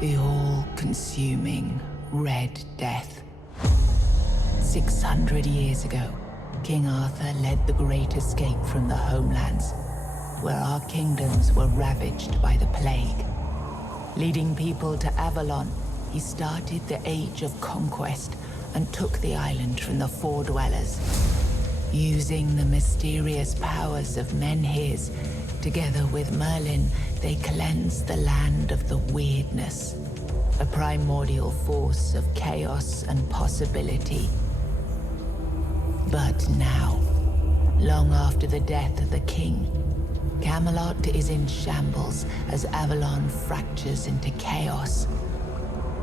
The all-consuming Red Death. 600 years ago, King Arthur led the Great Escape from the homelands, where our kingdoms were ravaged by the plague. Leading people to Avalon, he started the Age of Conquest and took the island from the Four Dwellers. Using the mysterious powers of Menhirs, together with Merlin, they cleansed the land of the Weirdness, a primordial force of chaos and possibility. But now, long after the death of the king, Camelot is in shambles as Avalon fractures into chaos.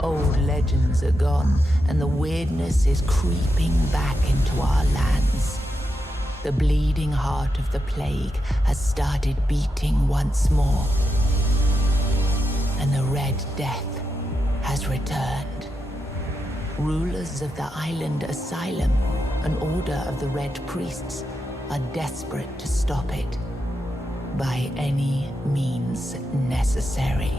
Old legends are gone, and the Weirdness is creeping back into our lands. The bleeding heart of the plague has started beating once more, and the Red Death has returned. Rulers of the island asylum, an order of the Red Priests, are desperate to stop it by any means necessary.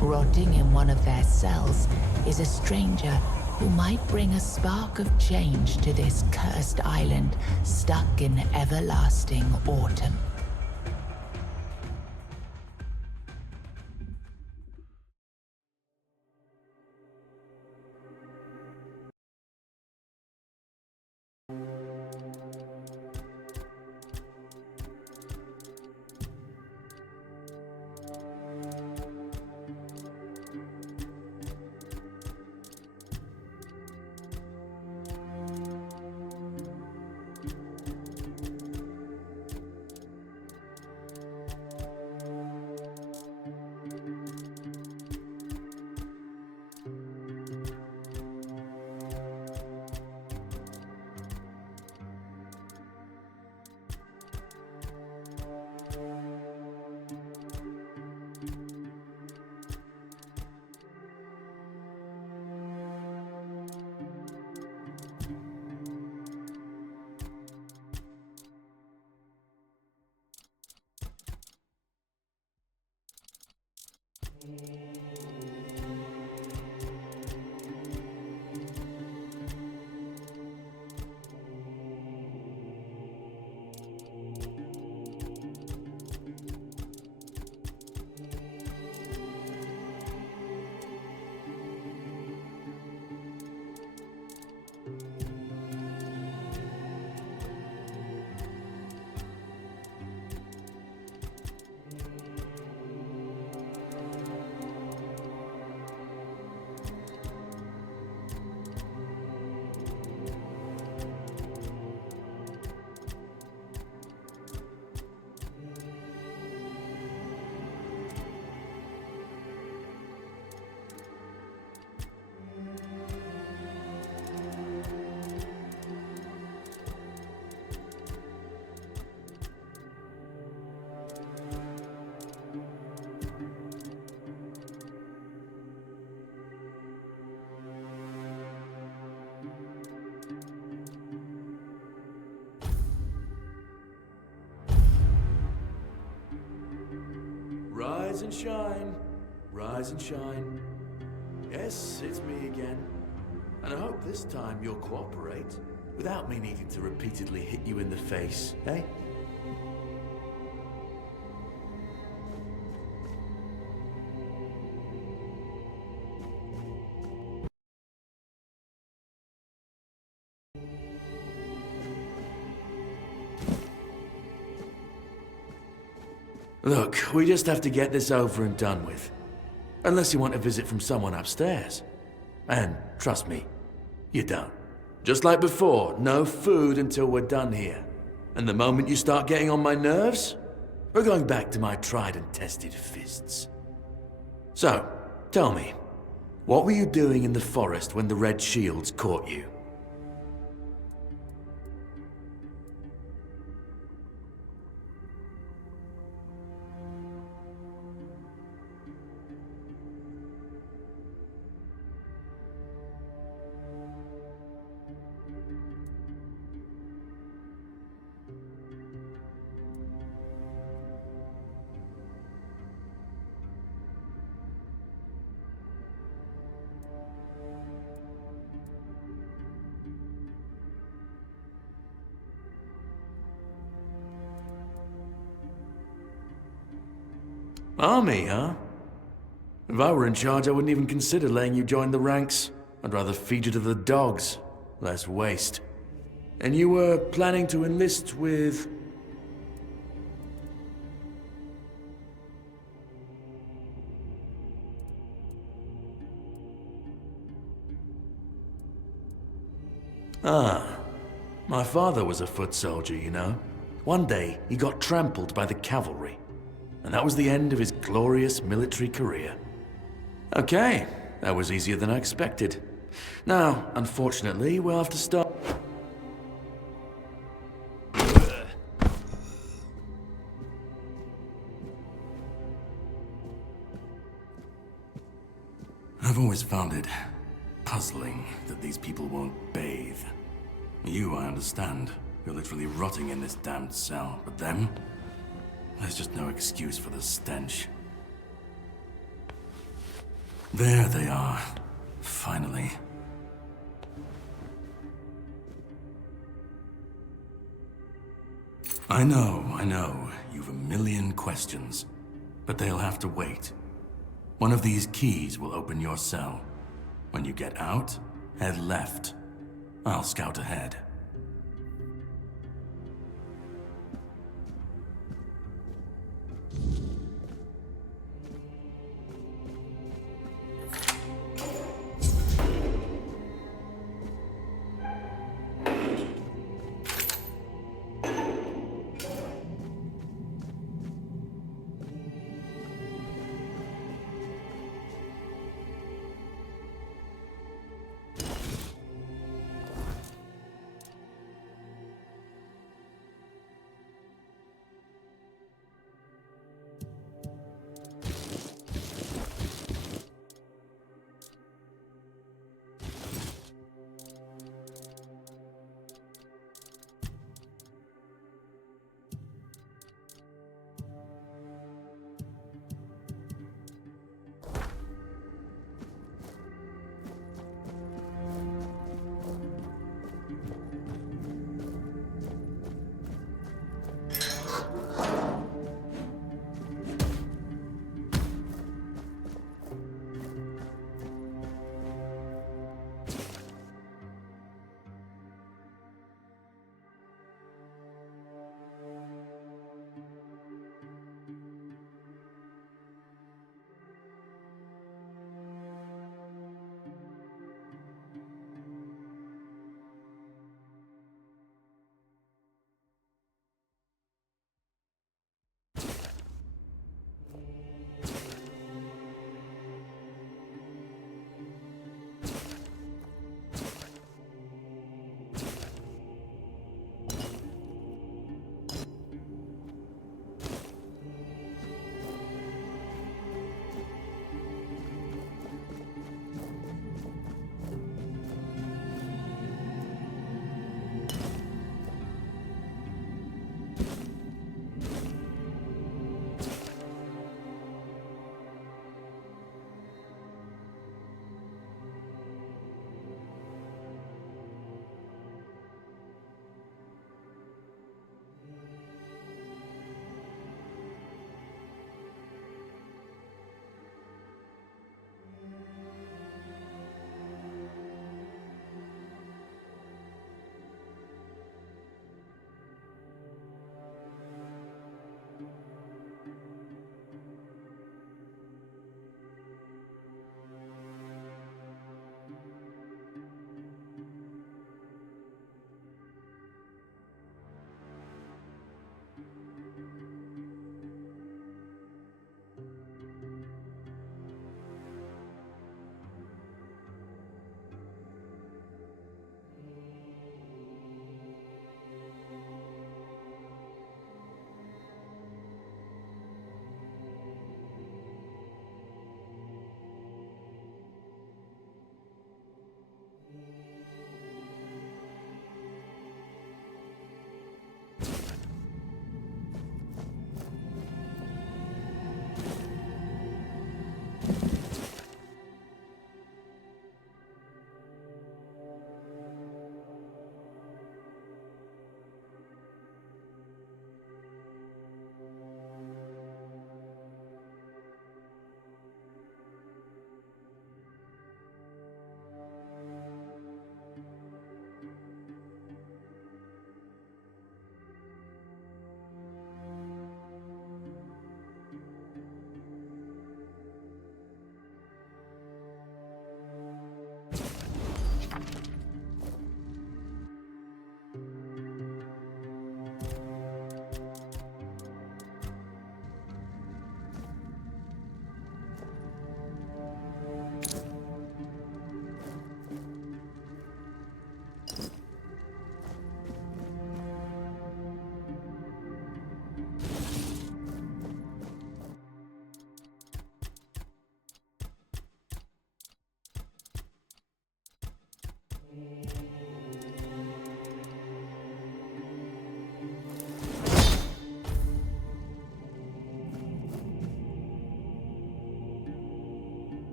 Rotting in one of their cells is a stranger who might bring a spark of change to this cursed island stuck in everlasting autumn. Rise and shine, rise and shine. Yes, it's me again. And I hope this time you'll cooperate, without me needing to repeatedly hit you in the face, eh? Look, we just have to get this over and done with. Unless you want a visit from someone upstairs. And trust me, you don't. Just like before, no food until we're done here. And the moment you start getting on my nerves, we're going back to my tried and tested fists. So, tell me, what were you doing in the forest when the Red Shields caught you? Army, huh? If I were in charge, I wouldn't even consider letting you join the ranks. I'd rather feed you to the dogs. Less waste. And you were planning to enlist with... Ah, my father was a foot soldier, you know. One day, he got trampled by the cavalry. And that was the end of his glorious military career. Okay, that was easier than I expected. Now, unfortunately, we'll have to start... I've always found it puzzling that these people won't bathe. You, I understand. You're literally rotting in this damned cell. But them? There's just no excuse for the stench. There they are. Finally. I know. You've a million questions. But they'll have to wait. One of these keys will open your cell. When you get out, head left. I'll scout ahead.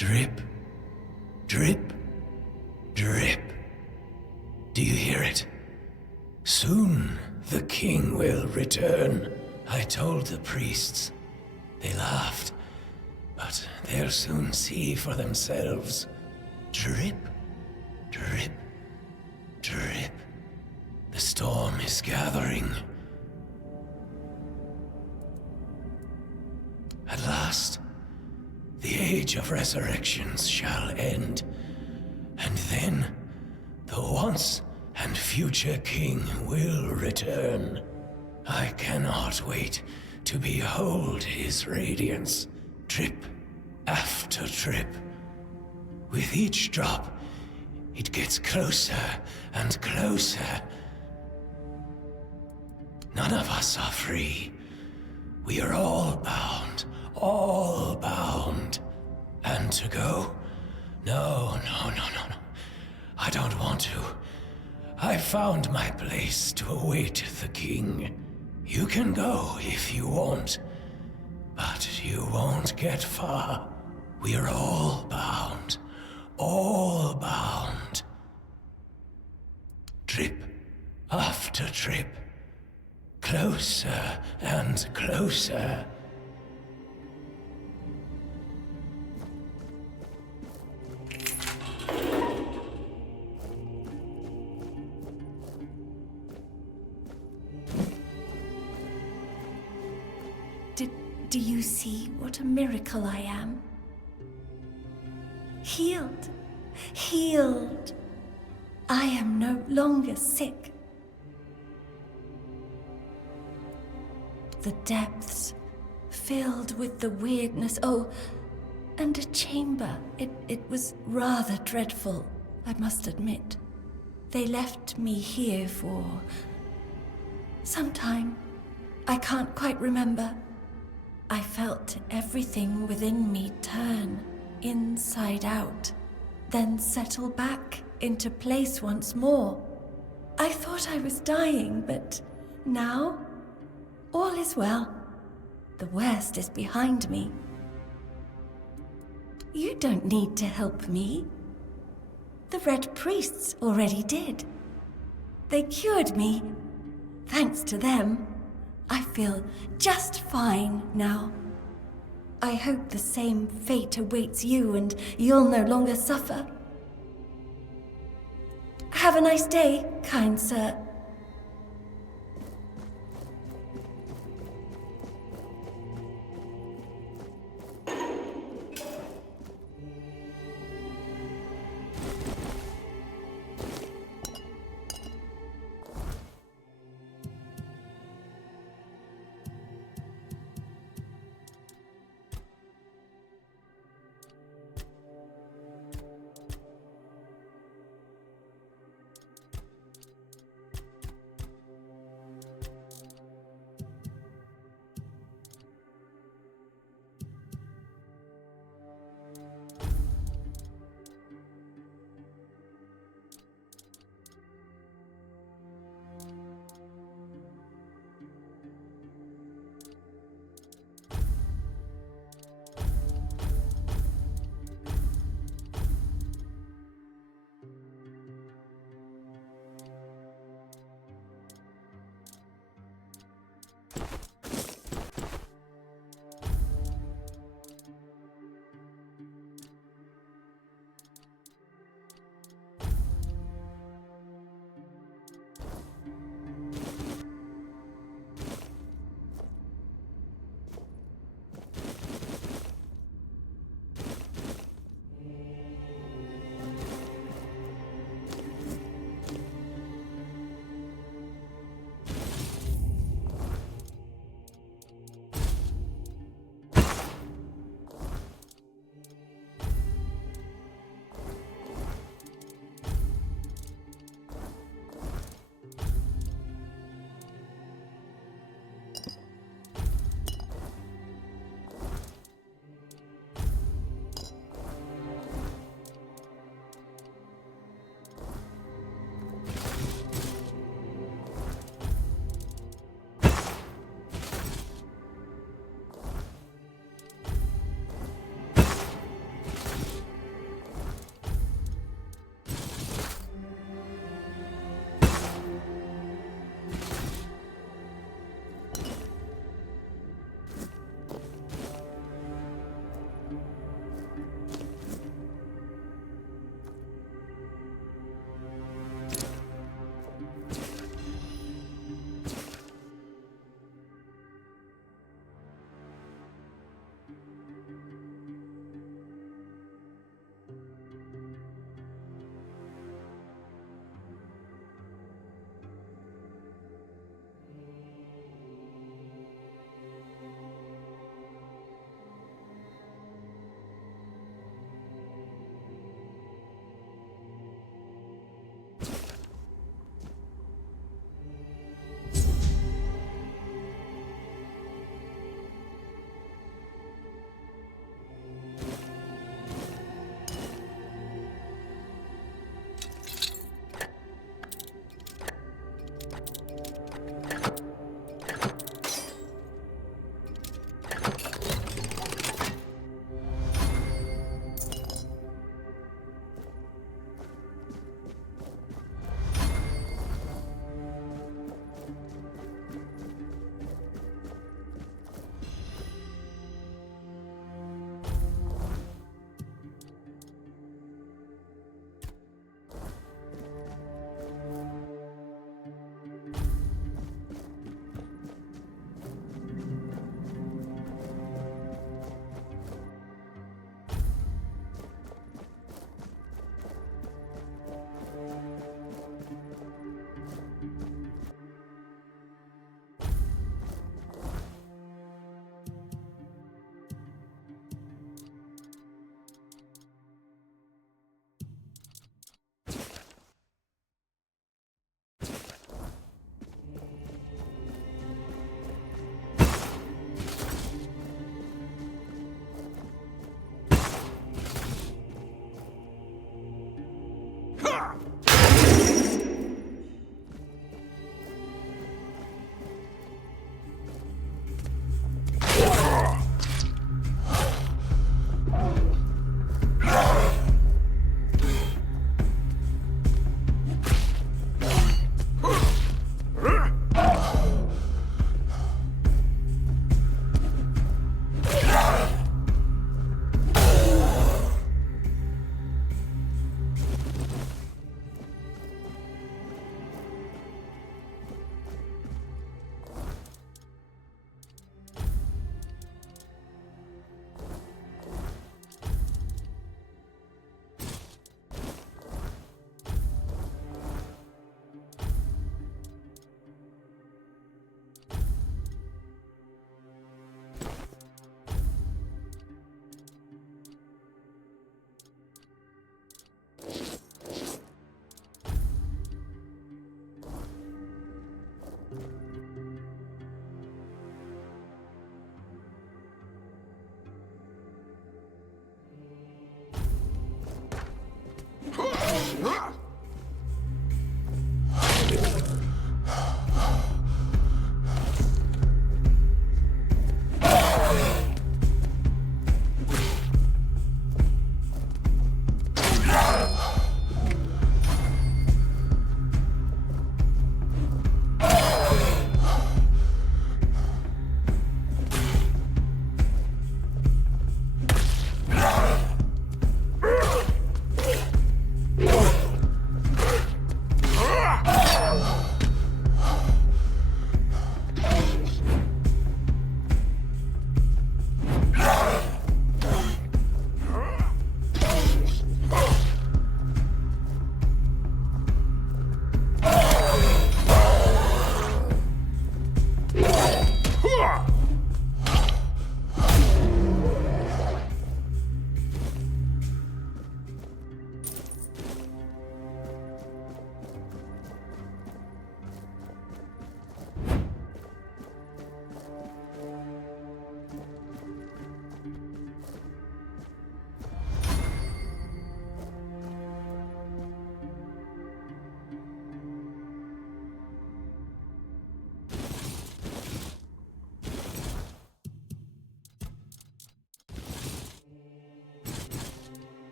Drip, drip, drip. Do you hear it? Soon the king will return. I told the priests. They laughed, but they'll soon see for themselves. Drip, drip, drip. The storm is gathering. At last, the age of resurrections shall end, and then the once and future king will return. I cannot wait to behold his radiance, drip after drip. With each drop, it gets closer and closer. None of us are free. We are all bound, all bound. And to go? No. I don't want to. I found my place to await the king. You can go if you want, but you won't get far. We are all bound, all bound. Trip after trip, closer and closer. Do you see what a miracle I am? Healed. Healed. I am no longer sick. The depths filled with the weirdness. Oh, and a chamber. It was rather dreadful, I must admit. They left me here for some time. I can't quite remember. I felt everything within me turn inside out, then settle back into place once more. I thought I was dying, but now all is well. The worst is behind me. You don't need to help me. The Red Priests already did. They cured me. Thanks to them, I feel just fine now. I hope the same fate awaits you and you'll no longer suffer. Have a nice day, kind sir.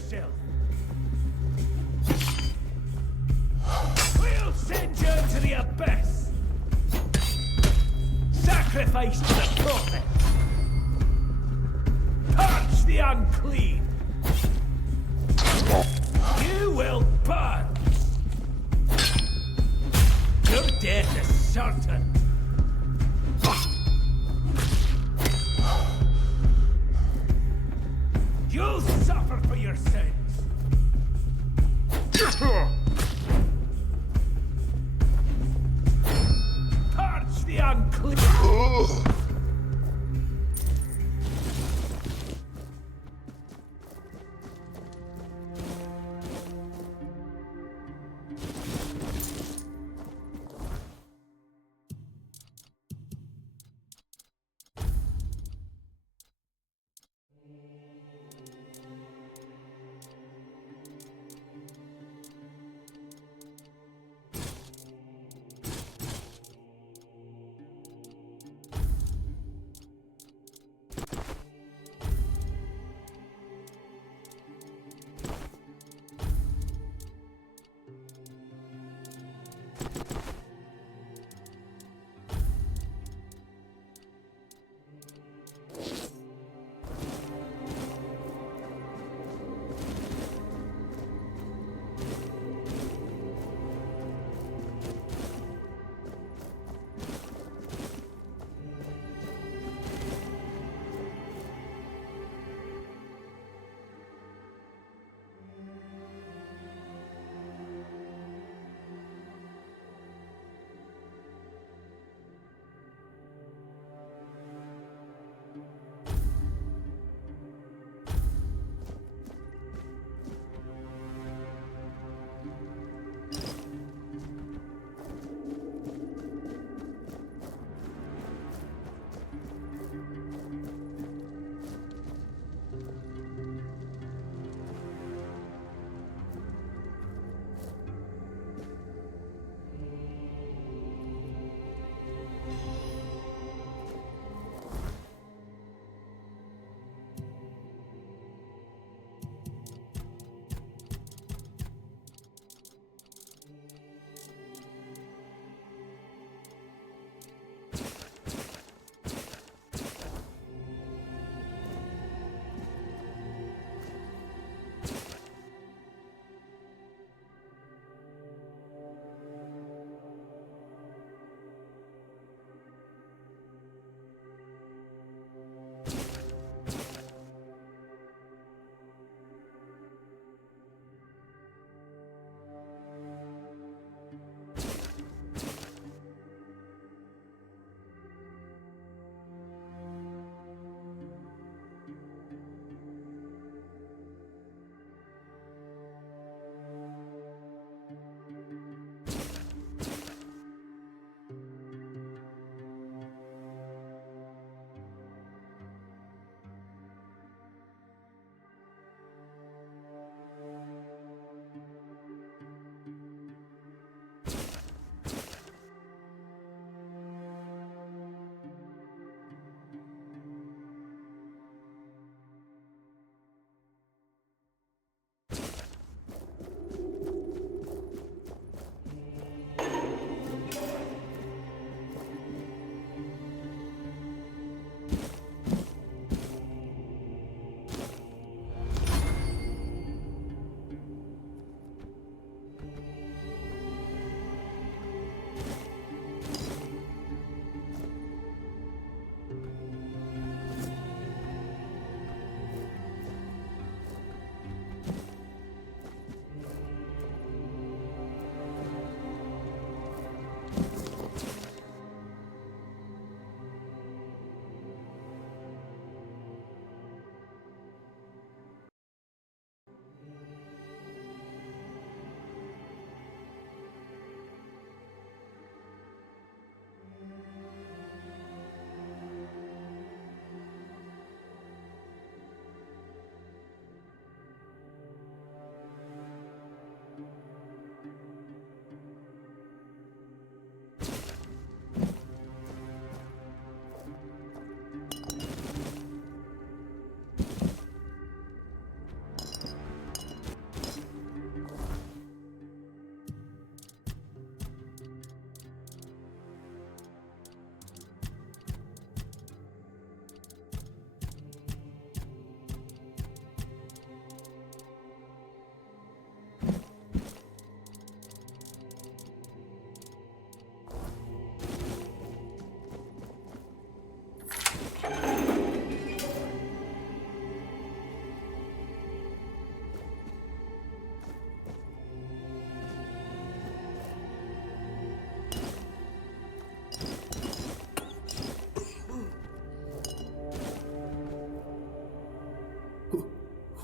yourself. We'll send you to the abyss. Sacrifice to the prophet. Purge the unclean. You will burn. Your death is certain. You'll suffer for your sins. Purge the unclean.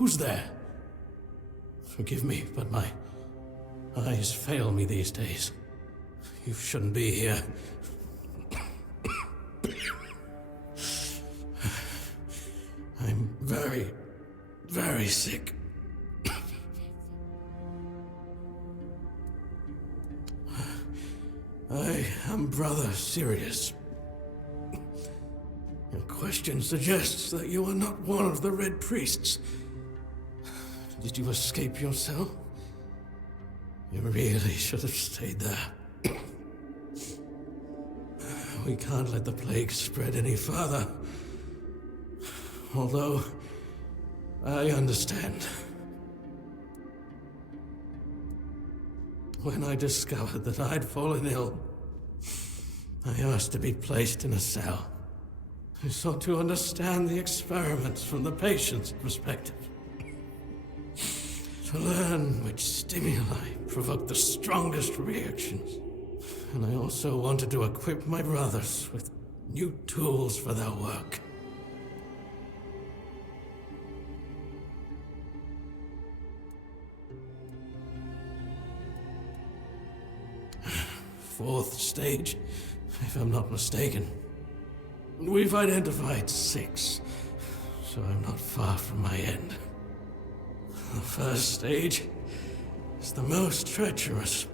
Who's there? Forgive me, but my eyes fail me these days. You shouldn't be here. I'm very, very sick. I am Brother Sirius. Your question suggests that you are not one of the Red Priests. Did you escape yourself? You really should have stayed there. We can't let the plague spread any further. Although, I understand. When I discovered that I'd fallen ill, I asked to be placed in a cell. I sought to understand the experiments from the patient's perspective. To learn which stimuli provoke the strongest reactions. And I also wanted to equip my brothers with new tools for their work. Fourth stage, if I'm not mistaken. We've identified 6, so I'm not far from my end. The first stage is the most treacherous,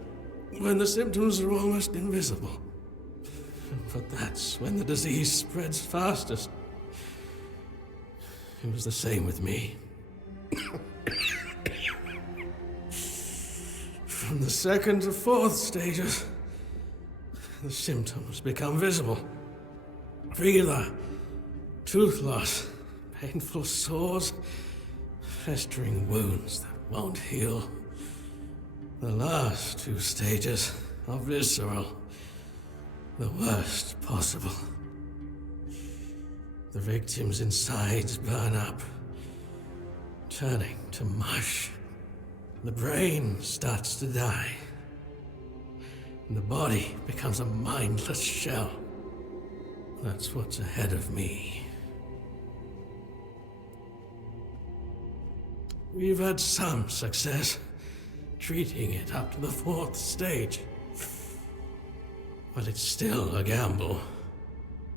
when the symptoms are almost invisible. But that's when the disease spreads fastest. It was the same with me. From the second to fourth stages, the symptoms become visible. Fever, tooth loss, painful sores, festering wounds that won't heal. The last 2 stages are visceral, the worst possible. The victim's insides burn up, turning to mush. The brain starts to die. And the body becomes a mindless shell. That's what's ahead of me. We've had some success treating it up to the 4th stage. But it's still a gamble.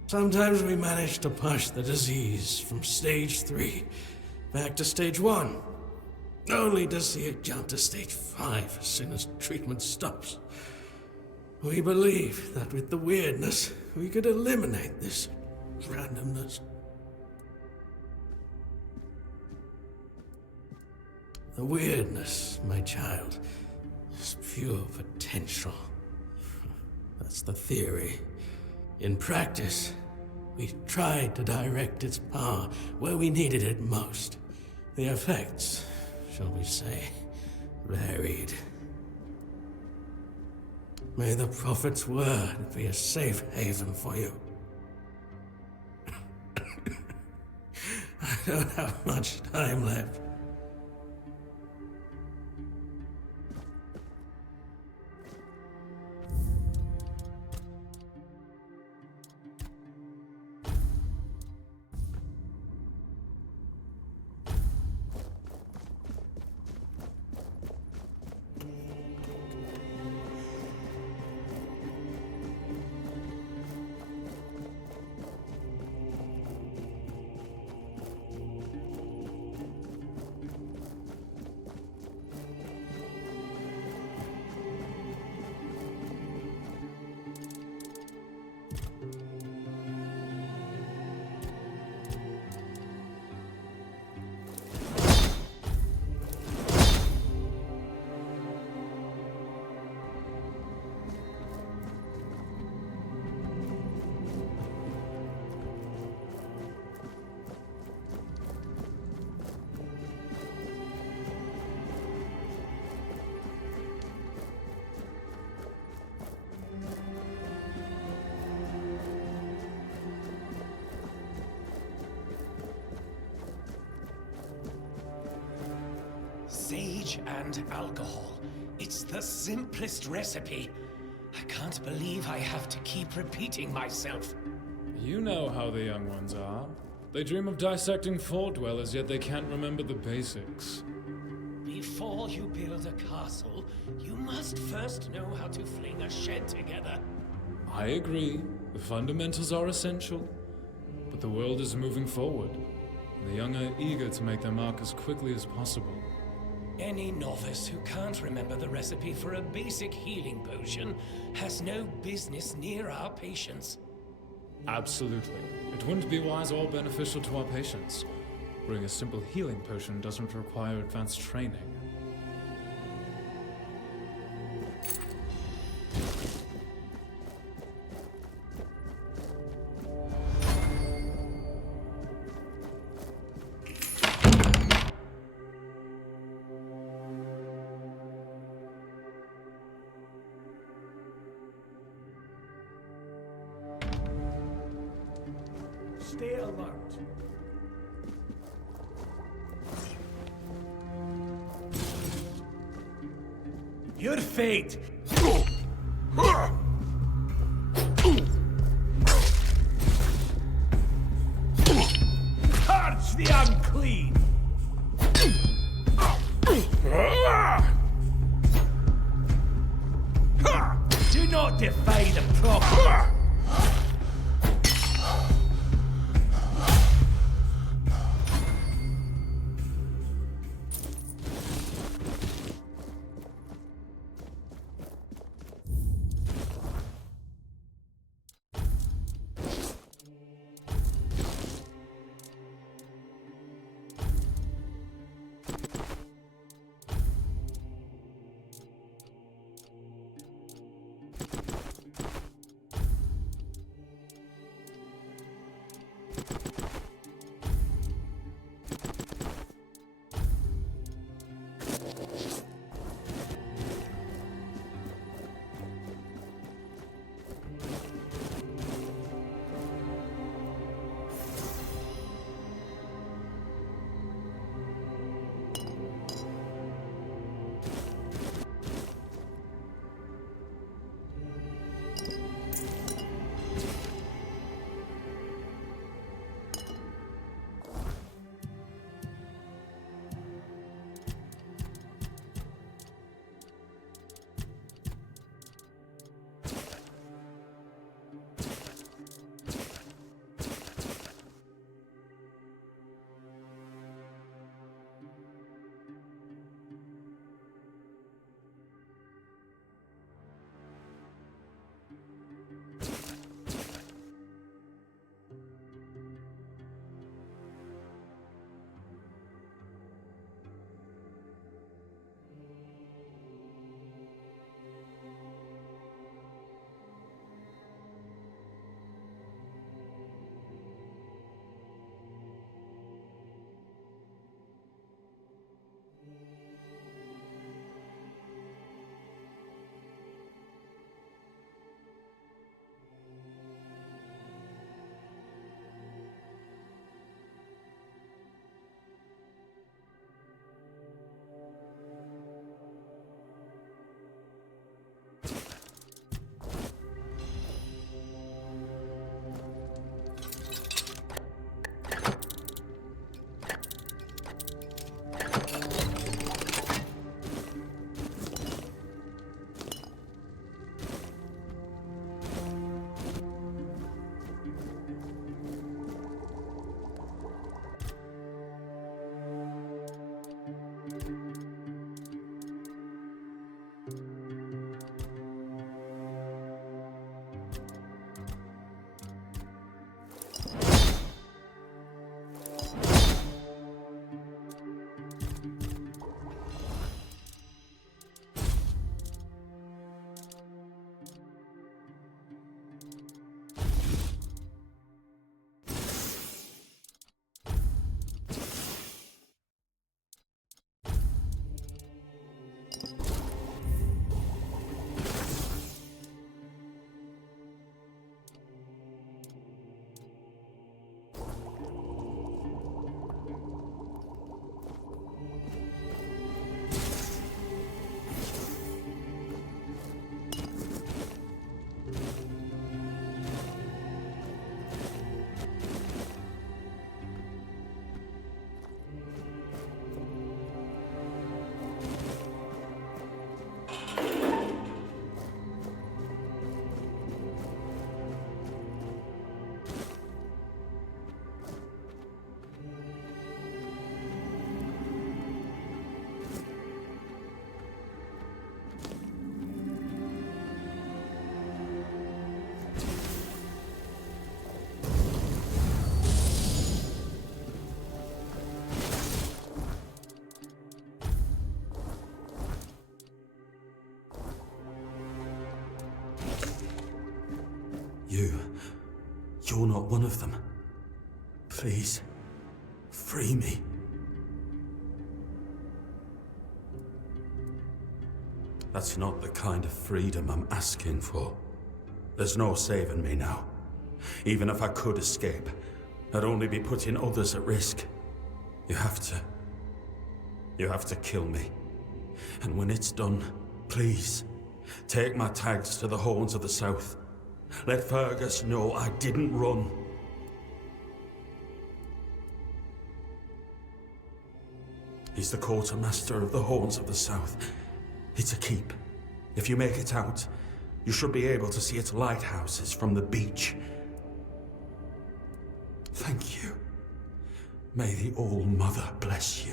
Sometimes we manage to push the disease from stage 3 back to stage 1, only to see it jump to stage 5 as soon as treatment stops. We believe that with the weirdness, we could eliminate this randomness. The weirdness, my child, is pure potential. That's the theory. In practice, we tried to direct its power where we needed it most. The effects, shall we say, varied. May the Prophet's word be a safe haven for you. I don't have much time left. Sage and alcohol. It's the simplest recipe. I can't believe I have to keep repeating myself. You know how the young ones are. They dream of dissecting Fall Dwellers, yet they can't remember the basics. Before you build a castle, you must first know how to fling a shed together. I agree. The fundamentals are essential. But the world is moving forward. And the young are eager to make their mark as quickly as possible. Any novice who can't remember the recipe for a basic healing potion has no business near our patients. Absolutely. It wouldn't be wise or beneficial to our patients. Brewing a simple healing potion doesn't require advanced training. Stay alert. Your fate! Purge the unclean! Do not defy the prophet! You're not one of them. Please, free me. That's not the kind of freedom I'm asking for. There's no saving me now. Even if I could escape, I'd only be putting others at risk. You have to kill me. And when it's done, please, take my tags to the Horns of the South. Let Fergus know I didn't run. He's the quartermaster of the Horns of the South. It's a keep. If you make it out, you should be able to see its lighthouses from the beach. Thank you. May the All-Mother bless you.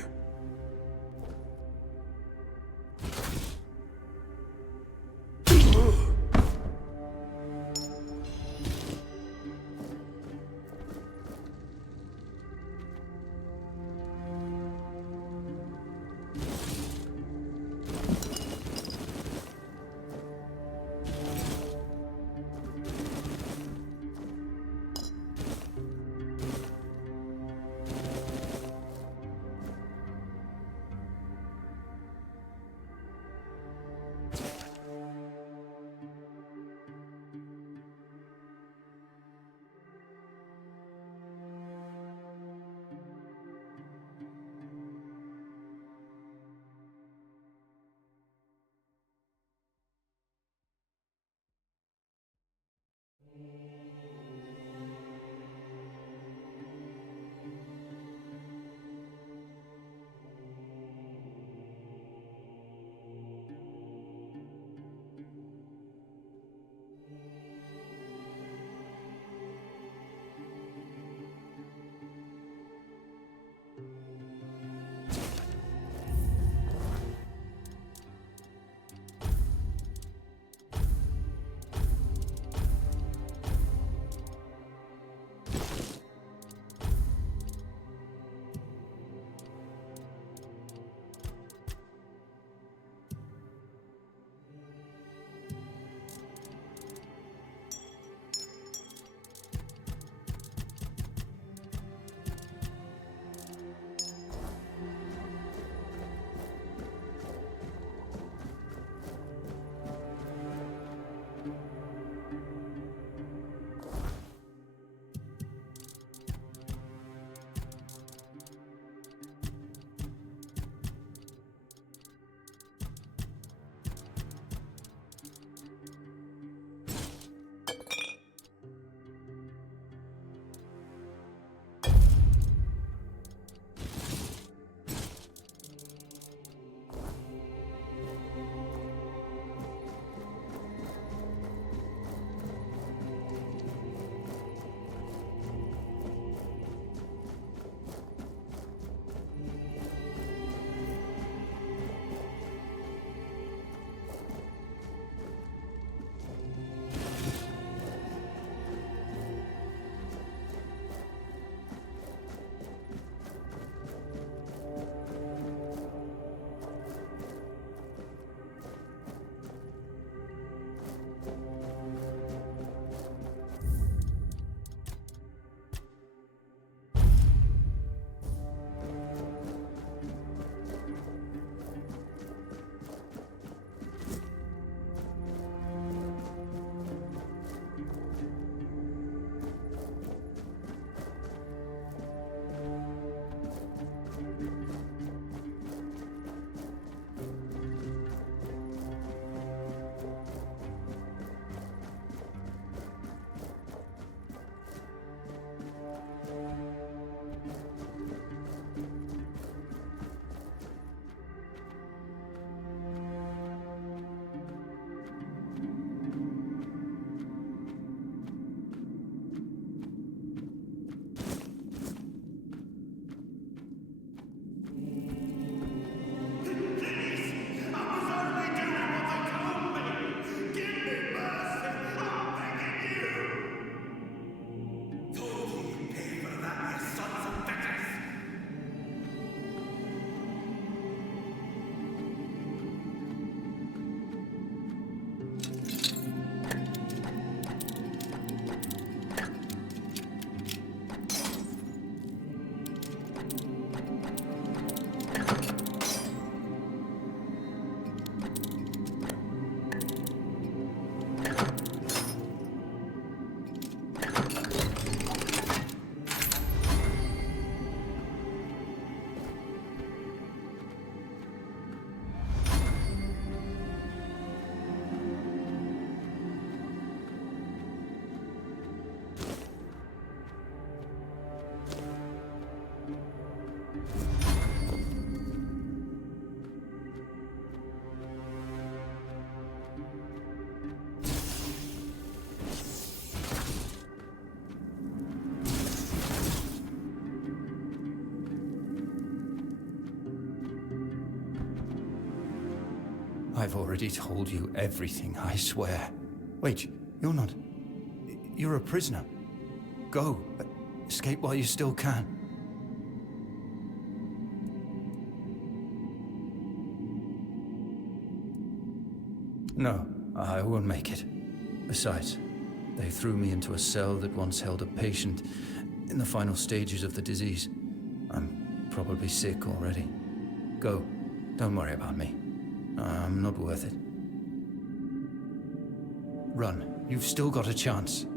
I've already told you everything, I swear. Wait, you're not... You're a prisoner. Go. Escape while you still can. No, I won't make it. Besides, they threw me into a cell that once held a patient in the final stages of the disease. I'm probably sick already. Go. Don't worry about me. I'm not worth it. Run. You've still got a chance.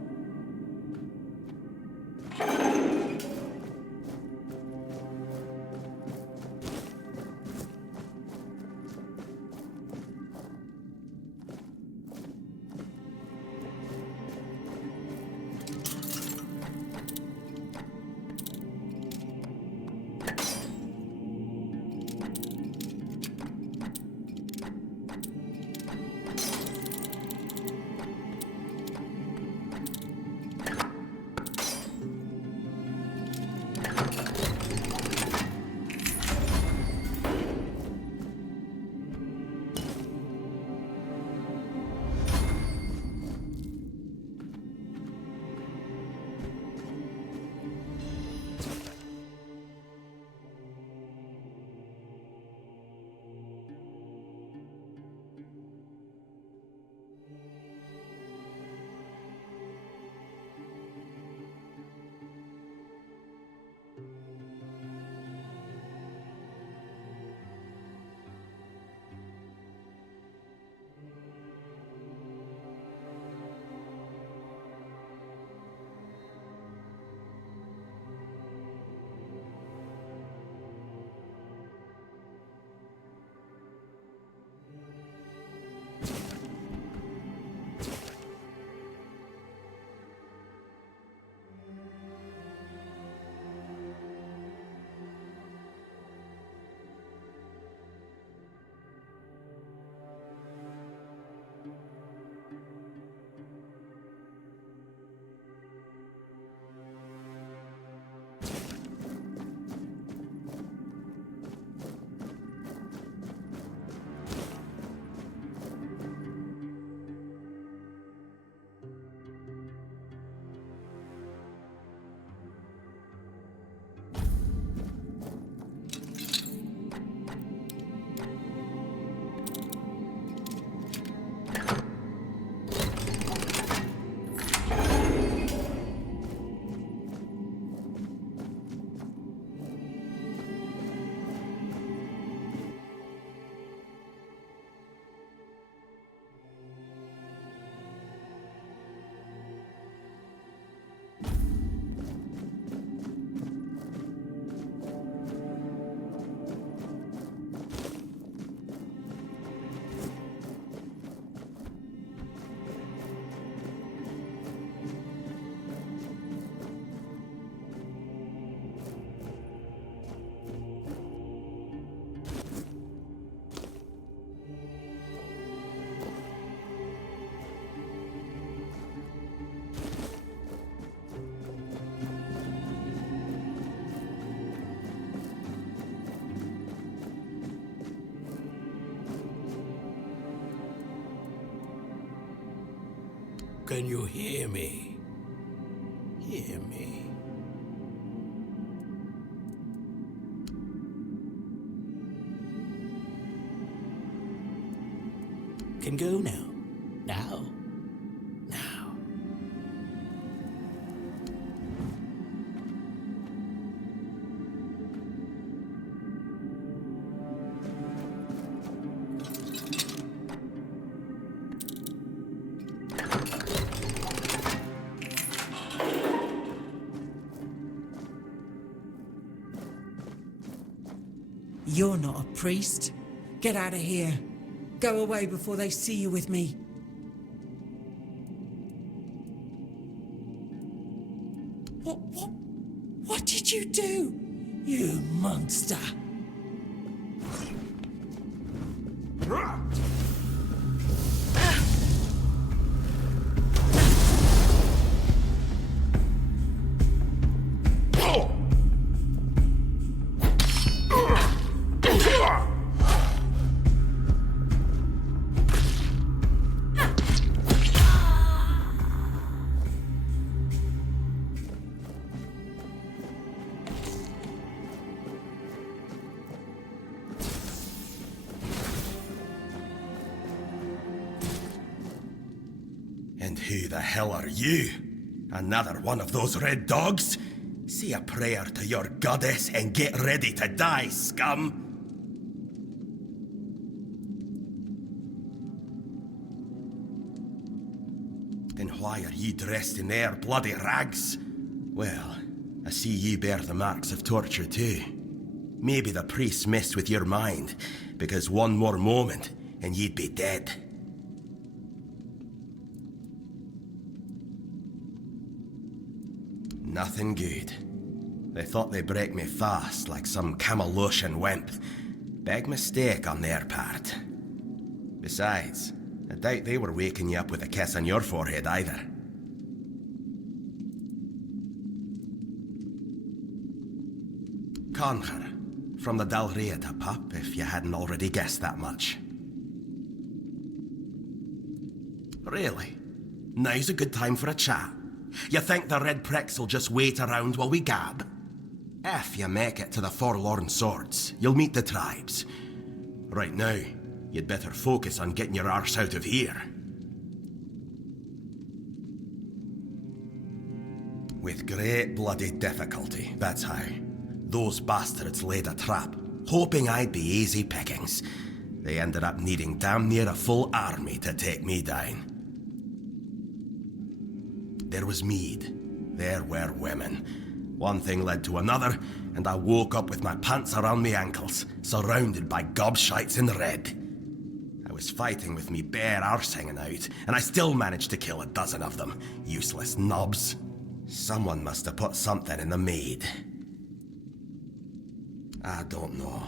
Can you hear me? Hear me? Can go now. Now. Now. You're not a priest. Get out of here. Go away before they see you with me. What did you do? You monster. And who the hell are you? Another one of those red dogs? Say a prayer to your goddess and get ready to die, scum! Then why are ye dressed in their bloody rags? Well, I see ye bear the marks of torture too. Maybe the priests messed with your mind, because one more moment and ye'd be dead. Nothing good. They thought they'd break me fast, like some Camaloshan wimp. Big mistake on their part. Besides, I doubt they were waking you up with a kiss on your forehead either. Concher, from the Dalrieta pup, if you hadn't already guessed that much. Really? Now's a good time for a chat. You think the red pricks will just wait around while we gab? If you make it to the Forlorn Swords, you'll meet the tribes. Right now, you'd better focus on getting your arse out of here. With great bloody difficulty, that's how. Those bastards laid a trap, hoping I'd be easy pickings. They ended up needing damn near a full army to take me down. There was mead. There were women. One thing led to another, and I woke up with my pants around my ankles, surrounded by gobshites in red. I was fighting with me bare arse hanging out, and I still managed to kill a dozen of them. Useless knobs. Someone must have put something in the mead. I don't know.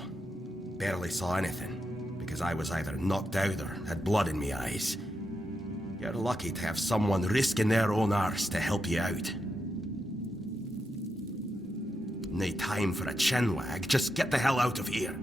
Barely saw anything, because I was either knocked out or had blood in my eyes. You're lucky to have someone risking their own arse to help you out. No time for a chinwag, just get the hell out of here.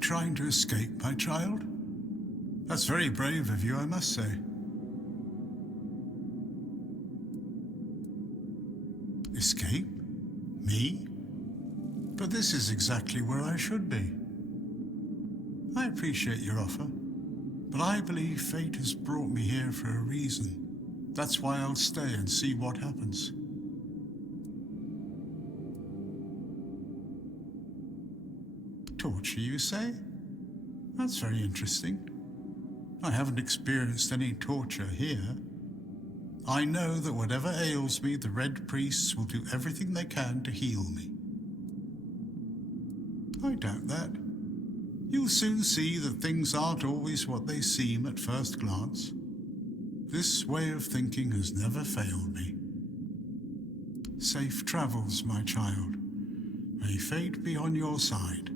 Trying to escape, my child? That's very brave of you, I must say. Escape? Me? But this is exactly where I should be. I appreciate your offer, but I believe fate has brought me here for a reason. That's why I'll stay and see what happens. Torture, you say? That's very interesting. I haven't experienced any torture here. I know that whatever ails me, the Red Priests will do everything they can to heal me. I doubt that. You'll soon see that things aren't always what they seem at first glance. This way of thinking has never failed me. Safe travels, my child. May fate be on your side.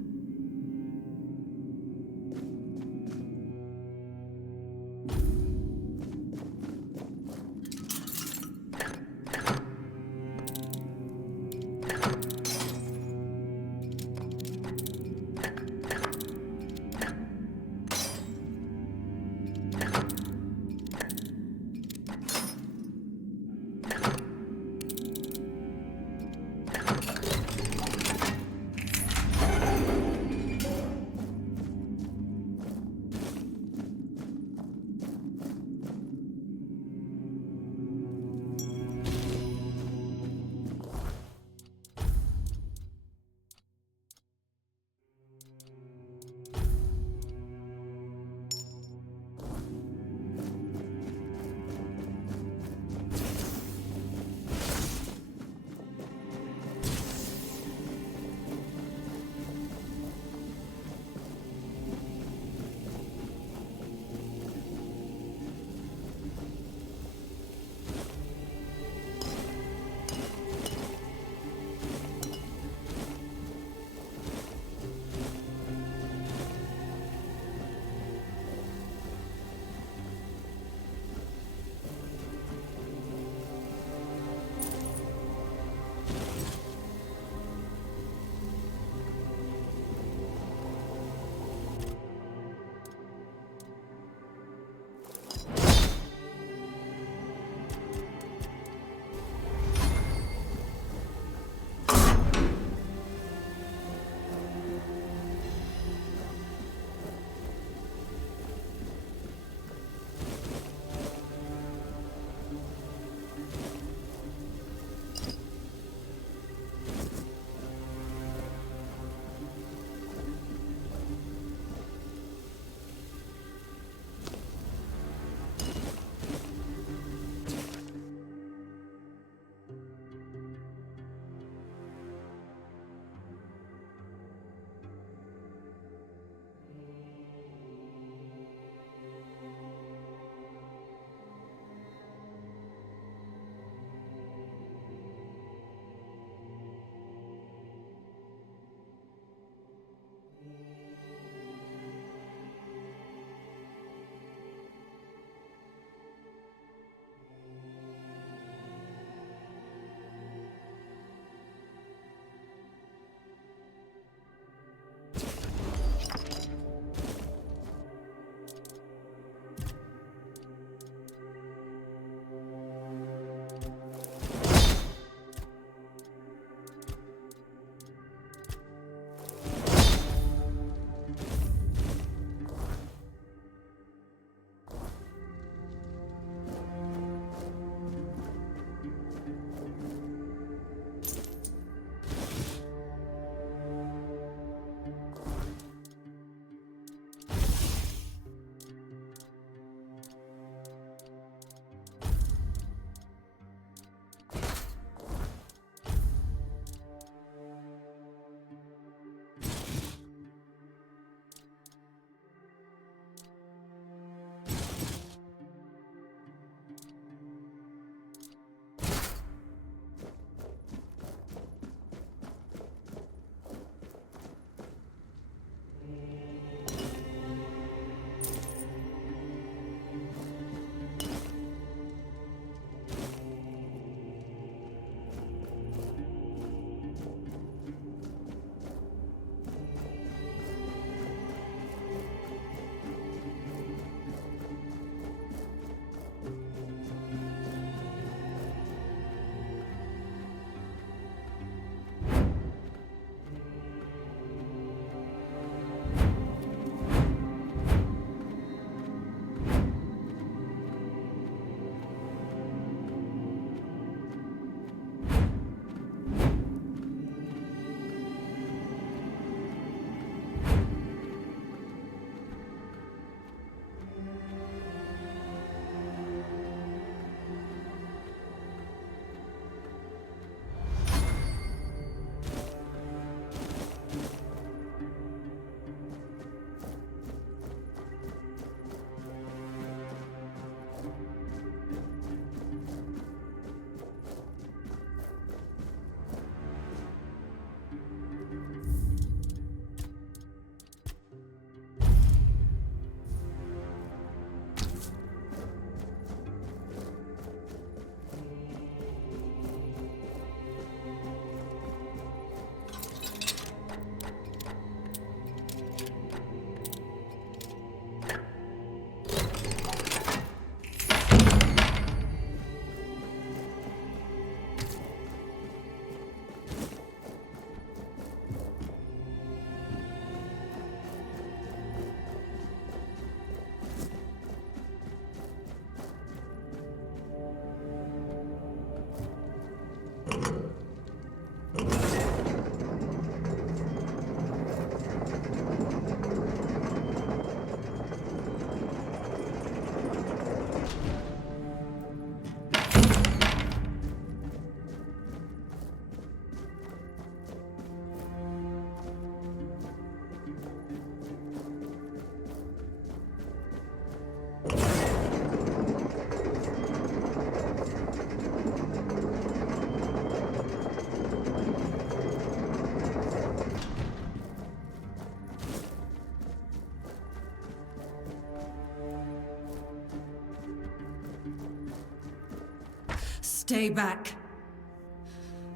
Stay back.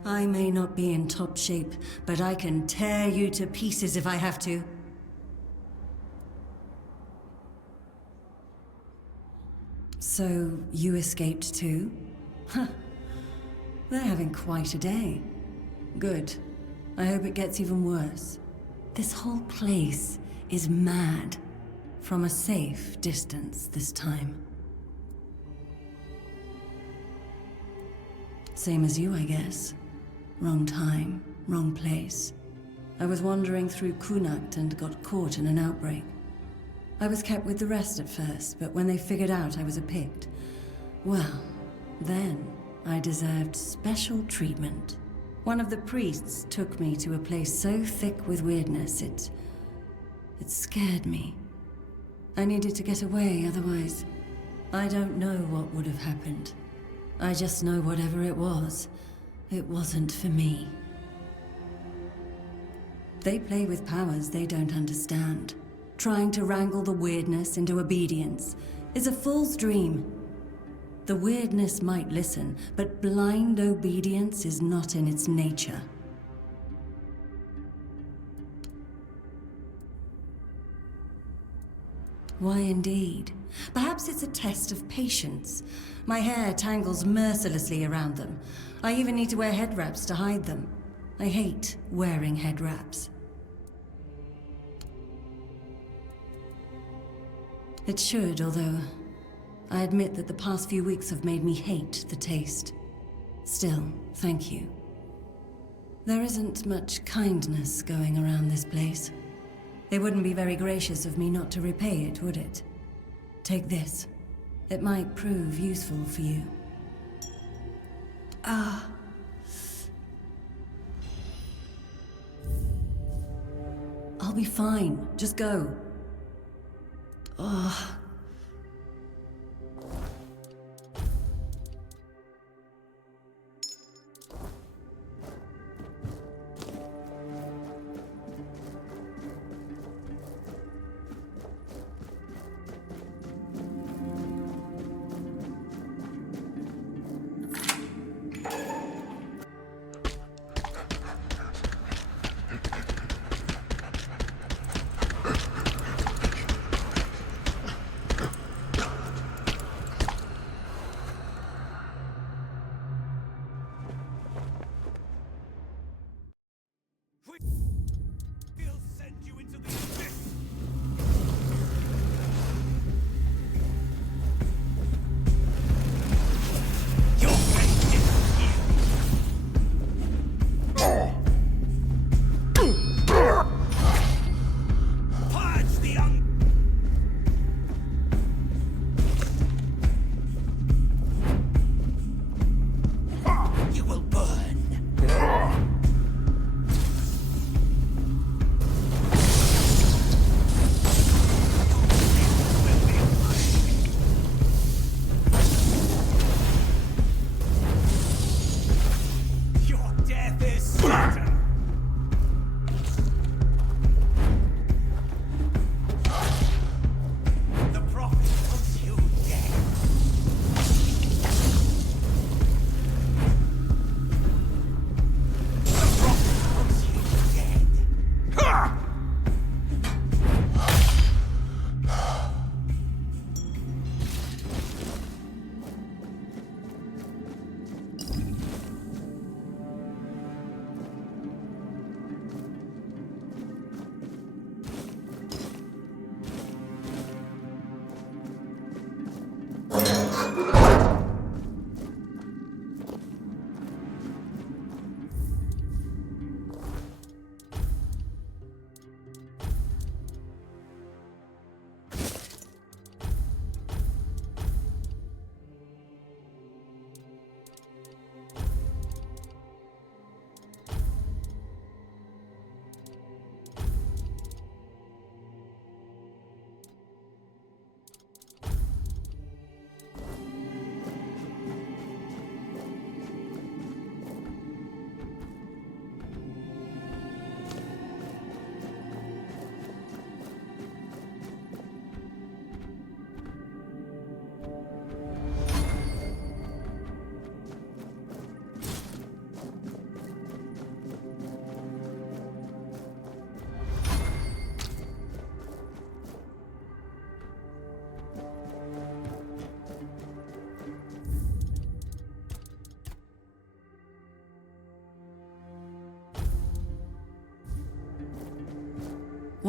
I may not be in top shape, but I can tear you to pieces if I have to. So, you escaped too? Huh. They're having quite a day. Good. I hope it gets even worse. This whole place is mad. From a safe distance this time. Same as you, I guess. Wrong time, wrong place. I was wandering through Kunakt and got caught in an outbreak. I was kept with the rest at first, but when they figured out I was a Pict, well, then I deserved special treatment. One of the priests took me to a place so thick with weirdness, it scared me. I needed to get away, otherwise, I don't know what would have happened. I just know whatever it wasn't for me. They play with powers they don't understand. Trying to wrangle the weirdness into obedience is a fool's dream. The weirdness might listen, but blind obedience is not in its nature. Why indeed? Perhaps it's a test of patience. My hair tangles mercilessly around them. I even need to wear head wraps to hide them. I hate wearing head wraps. It should, although I admit that the past few weeks have made me hate the taste. Still, thank you. There isn't much kindness going around this place. It wouldn't be very gracious of me not to repay it, would it? Take this. It might prove useful for you. Ah. I'll be fine. Just go. Oh.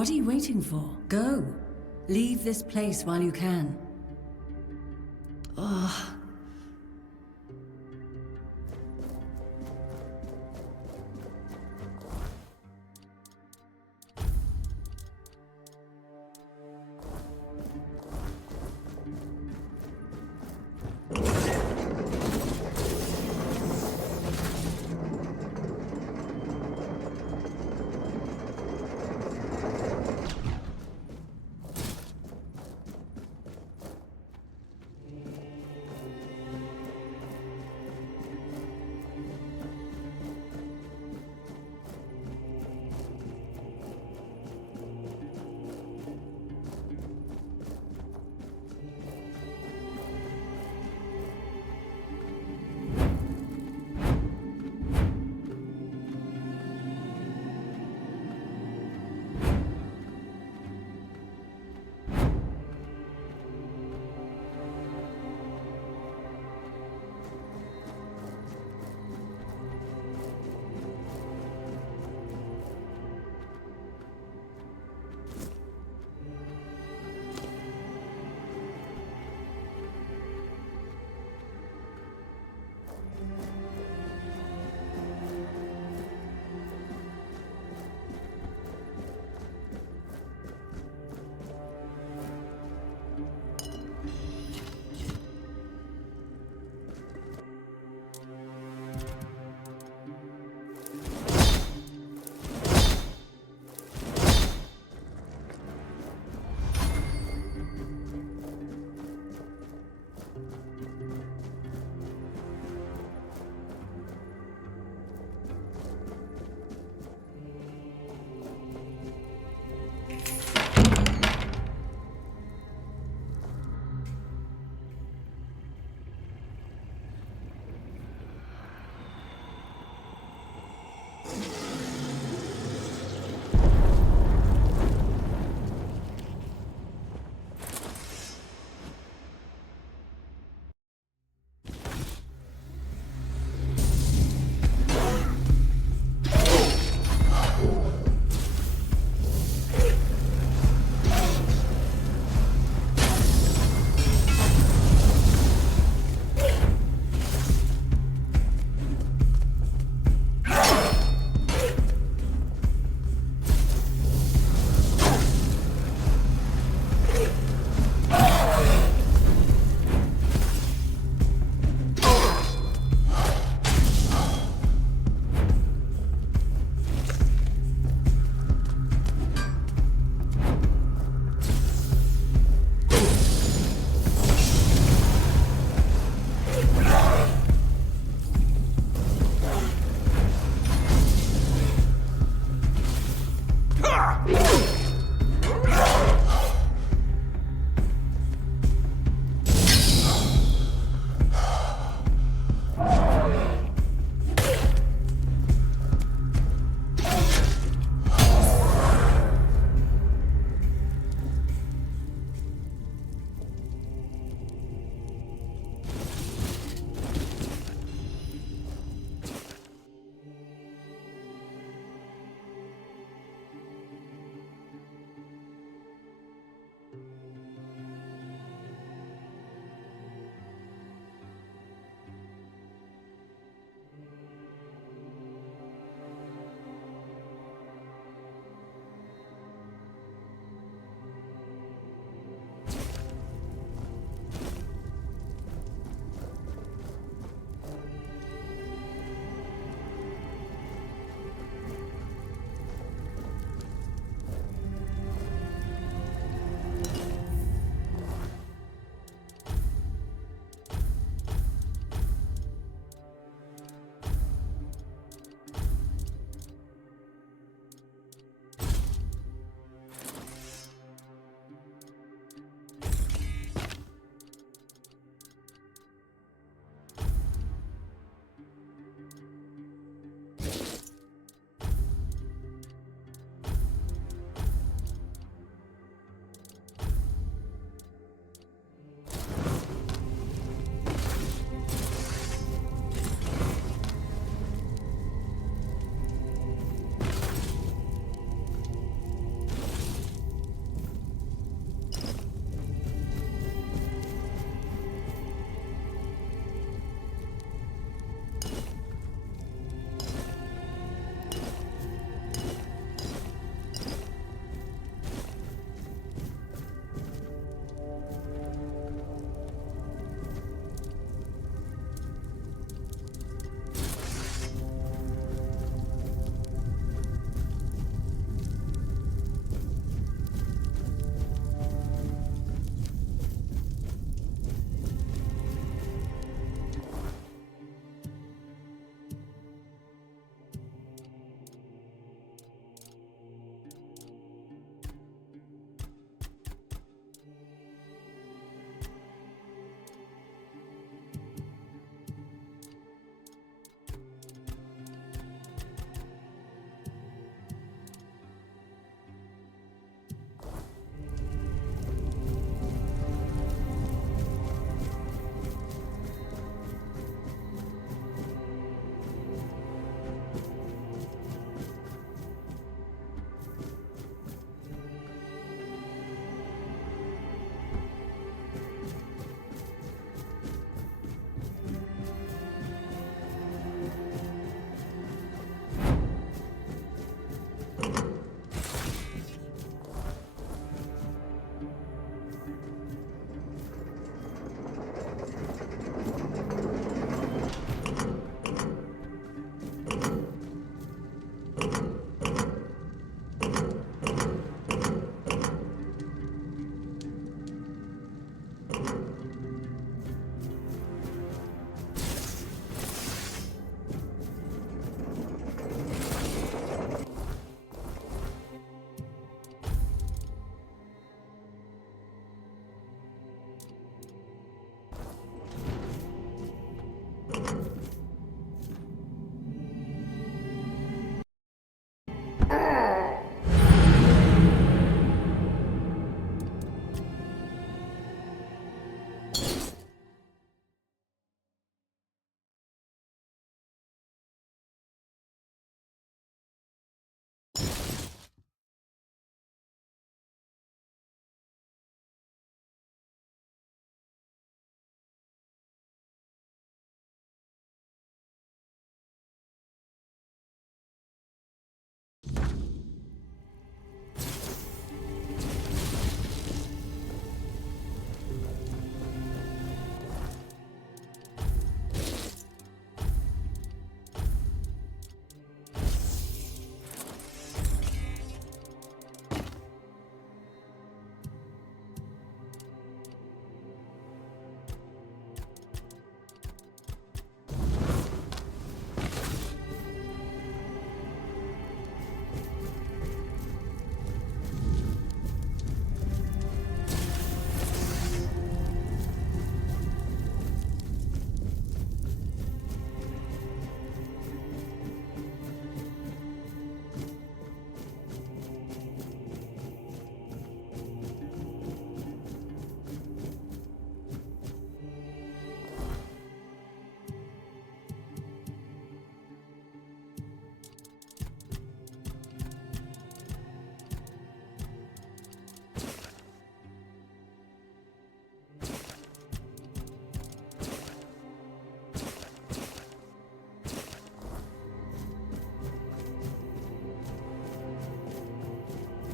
What are you waiting for? Go. Leave this place while you can. Ugh.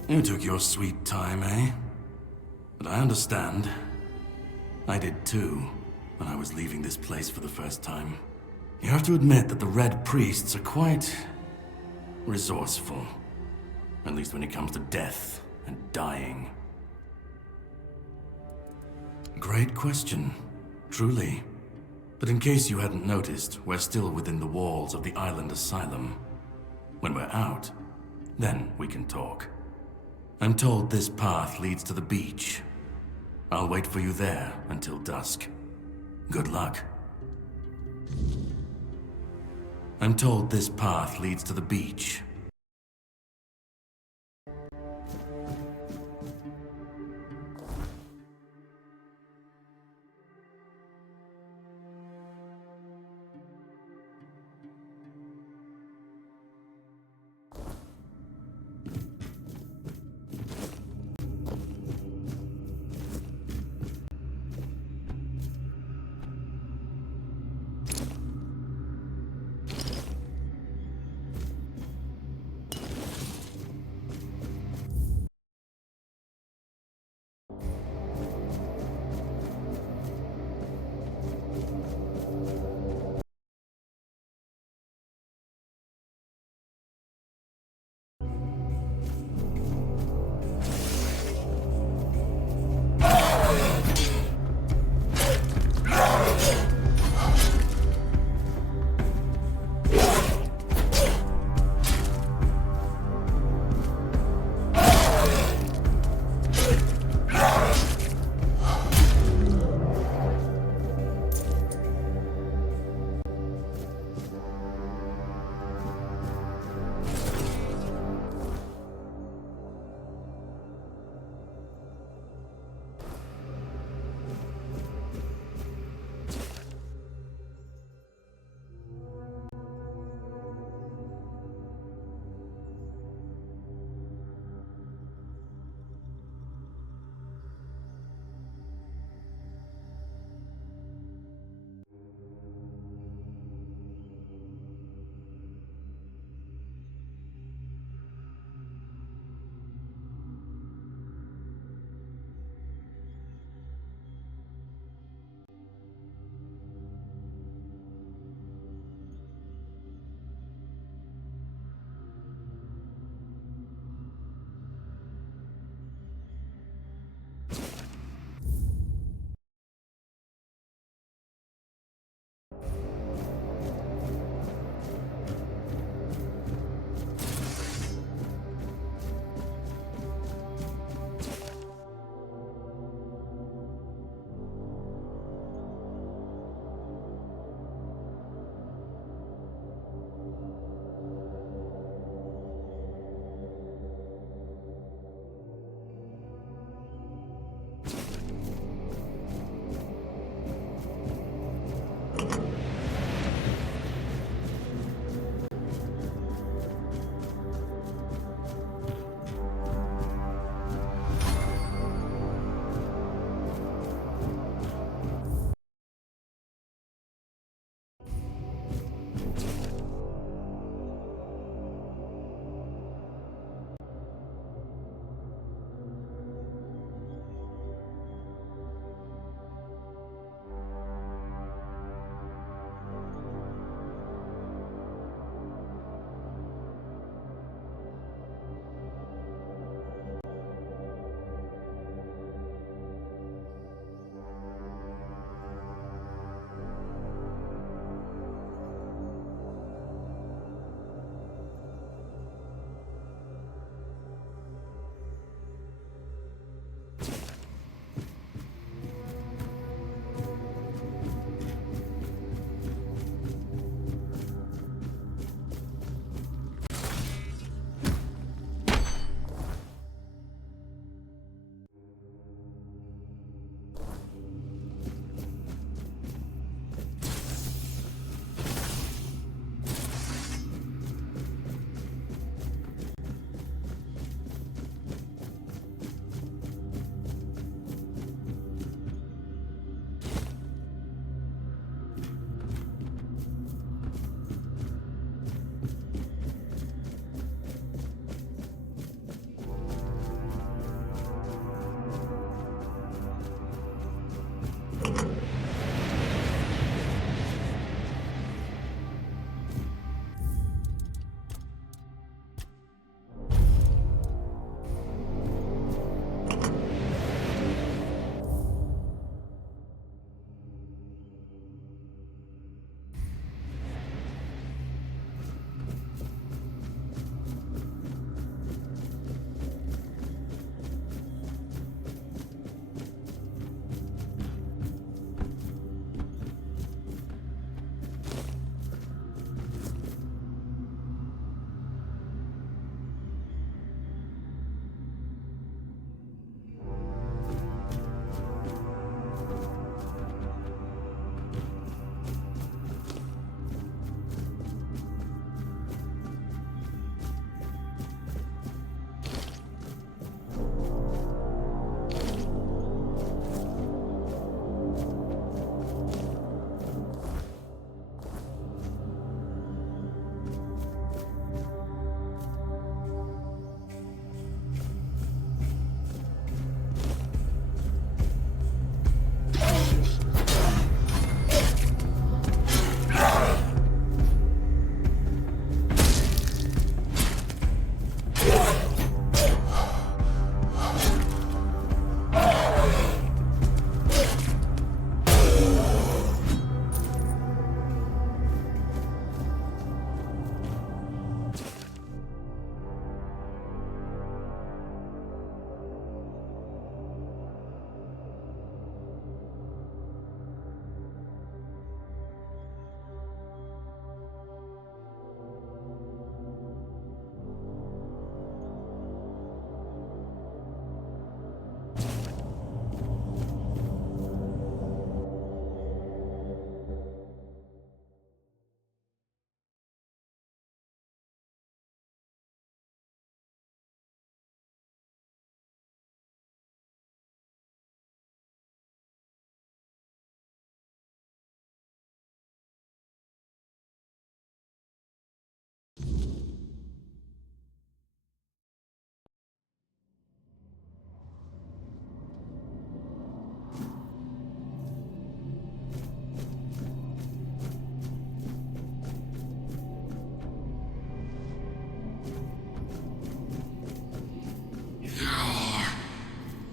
You took your sweet time, eh? But I understand. I did too, when I was leaving this place for the first time. You have to admit that the Red Priests are quite resourceful. At least when it comes to death and dying. Great question, truly. But in case you hadn't noticed, we're still within the walls of the island asylum. When we're out, then we can talk. I'm told this path leads to the beach. I'll wait for you there until dusk. Good luck. I'm told this path leads to the beach.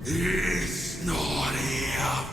It's not here.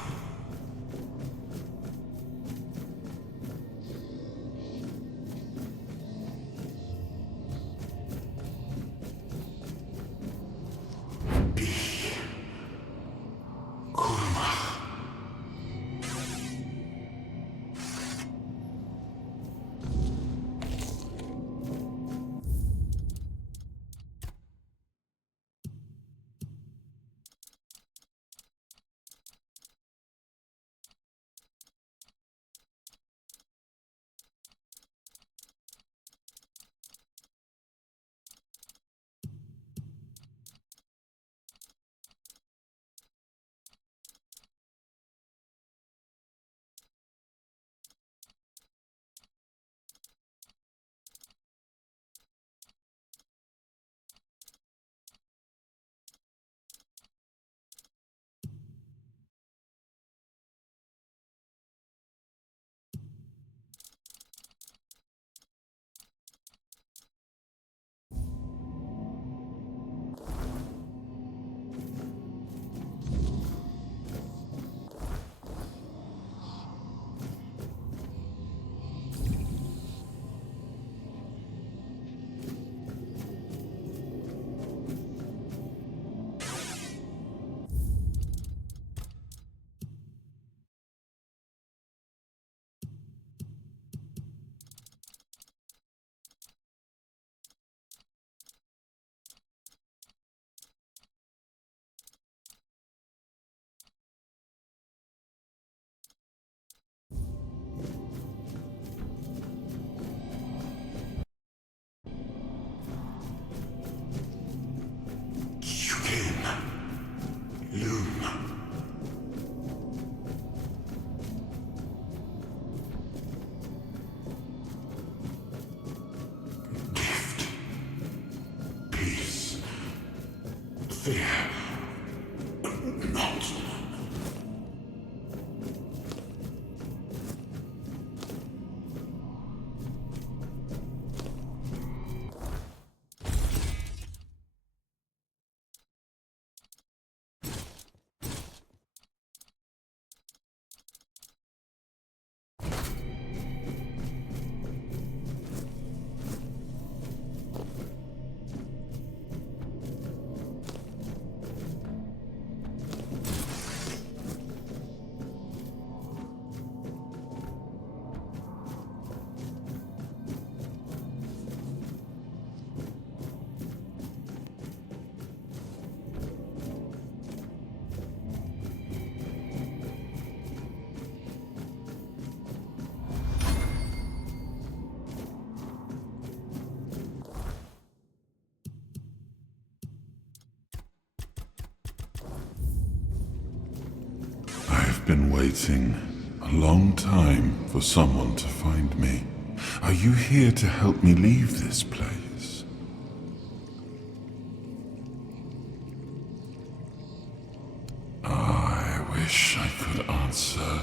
Fear. Not. I've been waiting a long time for someone to find me. Are you here to help me leave this place? I wish I could answer.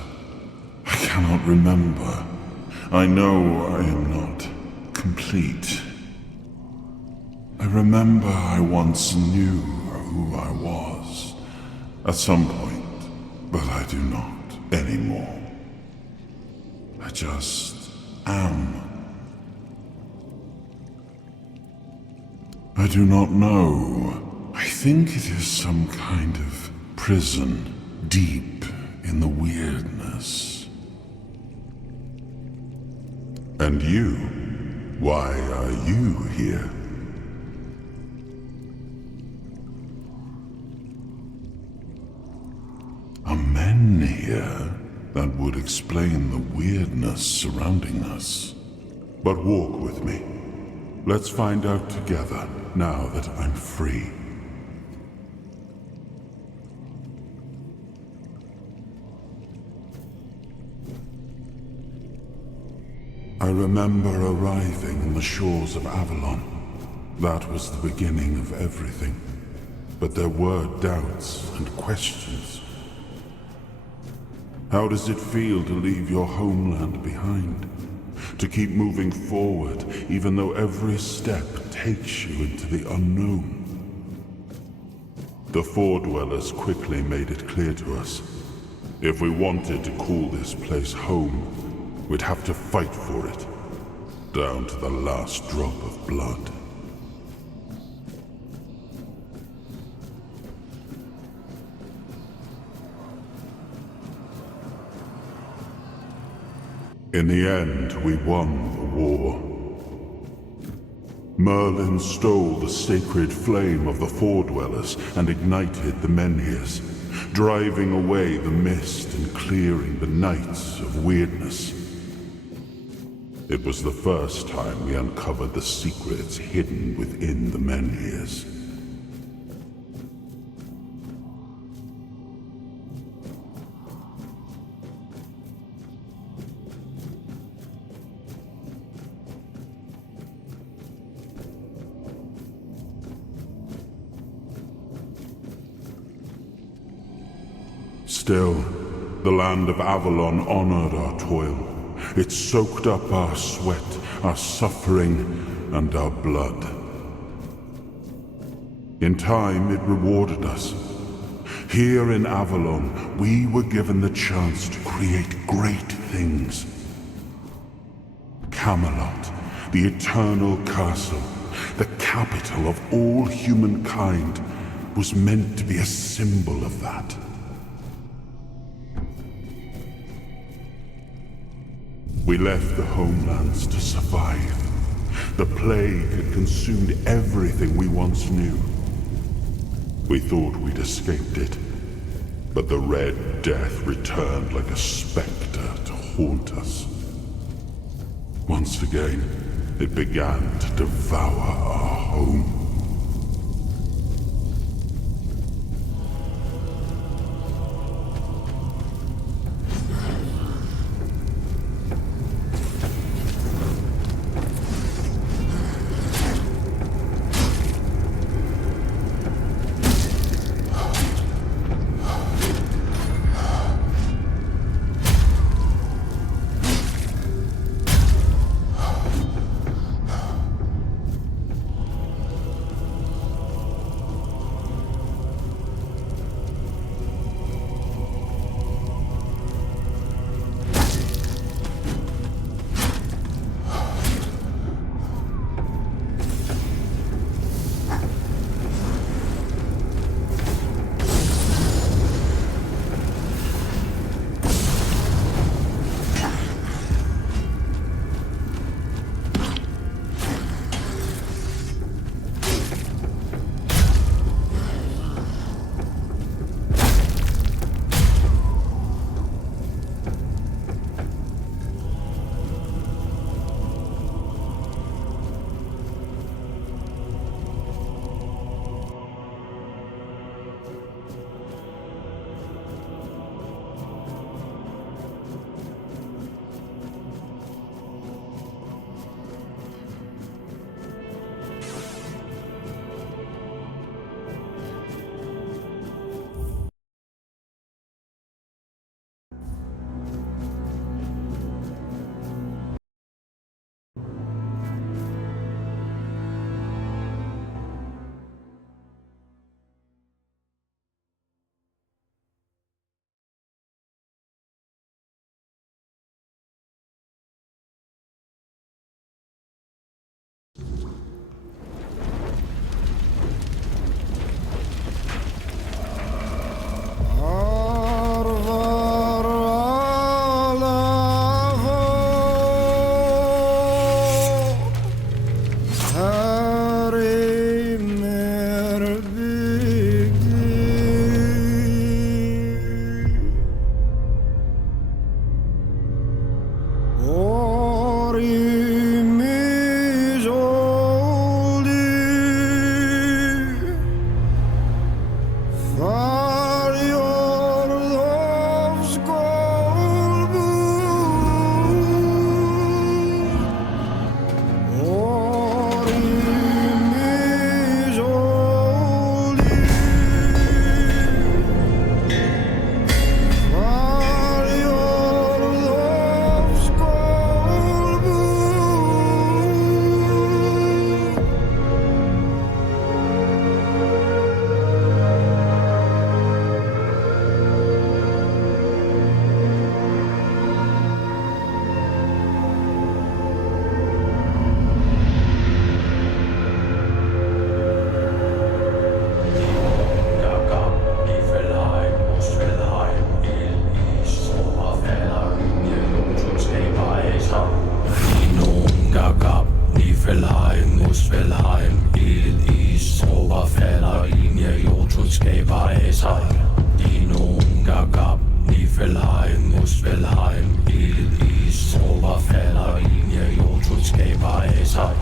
I cannot remember. I know I am not complete. I remember I once knew who I was at some point. But I do not anymore. I just am. I do not know. I think it is some kind of prison deep in the weirdness. And you? Why are you here? Are men here? That would explain the weirdness surrounding us. But walk with me. Let's find out together, now that I'm free. I remember arriving on the shores of Avalon. That was the beginning of everything. But there were doubts and questions. How does it feel to leave your homeland behind? To keep moving forward, even though every step takes you into the unknown? The Four-Dwellers quickly made it clear to us. If we wanted to call this place home, we'd have to fight for it, down to the last drop of blood. In the end, we won the war. Merlin stole the sacred flame of the Four-Dwellers and ignited the Menhirs, driving away the mist and clearing the nights of weirdness. It was the first time we uncovered the secrets hidden within the Menhirs. Still, the land of Avalon honored our toil. It soaked up our sweat, our suffering, and our blood. In time, it rewarded us. Here in Avalon, we were given the chance to create great things. Camelot, the eternal castle, the capital of all humankind, was meant to be a symbol of that. We left the homelands to survive. The plague had consumed everything we once knew. We thought we'd escaped it, but the Red Death returned like a specter to haunt us. Once again, it began to devour our home. Esai,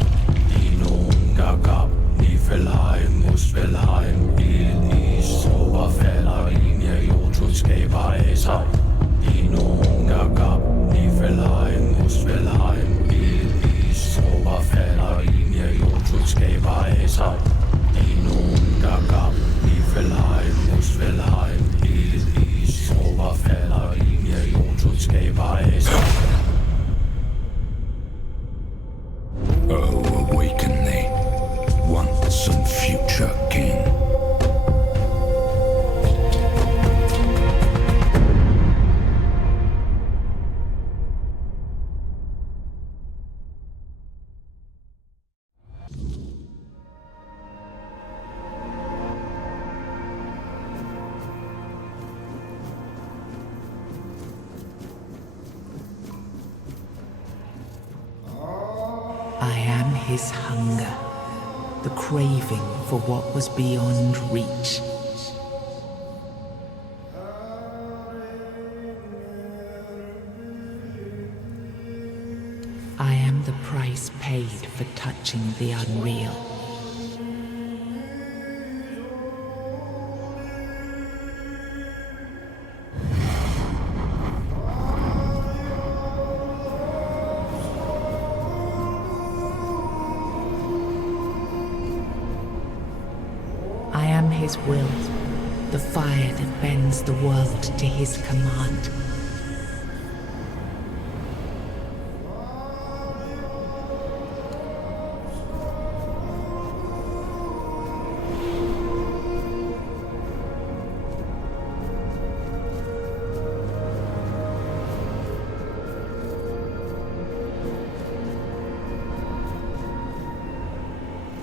Inung Gagab, Nifelheim, Muspelheim, Il Is, Oberfella, Linie, Jotuskeba Esai, Inung Gagab, Nifelheim, Muspelheim, Il Is, Oberfella, Linie, Jotuskeba Esai, Inung Gagab, Nifelheim, Muspelheim, Il Is, Oberfella, Linie, Jotuskeba Esai. Oh, awaken thee, once and future king. I am his hunger, the craving for what was beyond reach. I am the price paid for touching the unreal. I am his will, the fire that bends the world to his command.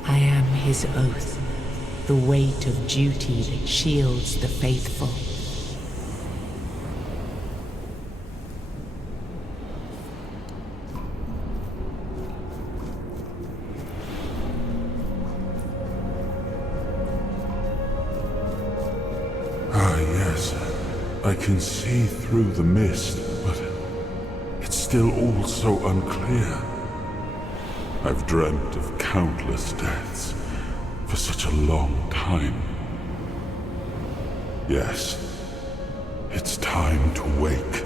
I am his oath, the weight of duty that shields the faithful. Ah, yes. I can see through the mist, but it's still all so unclear. I've dreamt of countless deaths for such a long time. Yes, it's time to wake.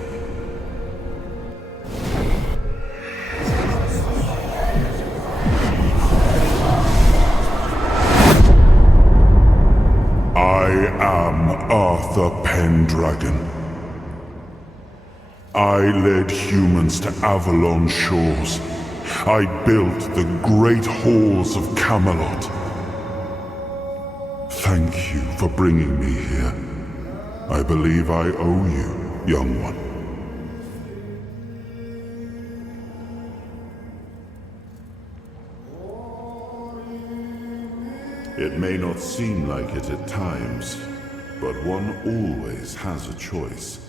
I am Arthur Pendragon. I led humans to Avalon shores. I built the great halls of Camelot. Thank you for bringing me here. I believe I owe you, young one. It may not seem like it at times, but one always has a choice.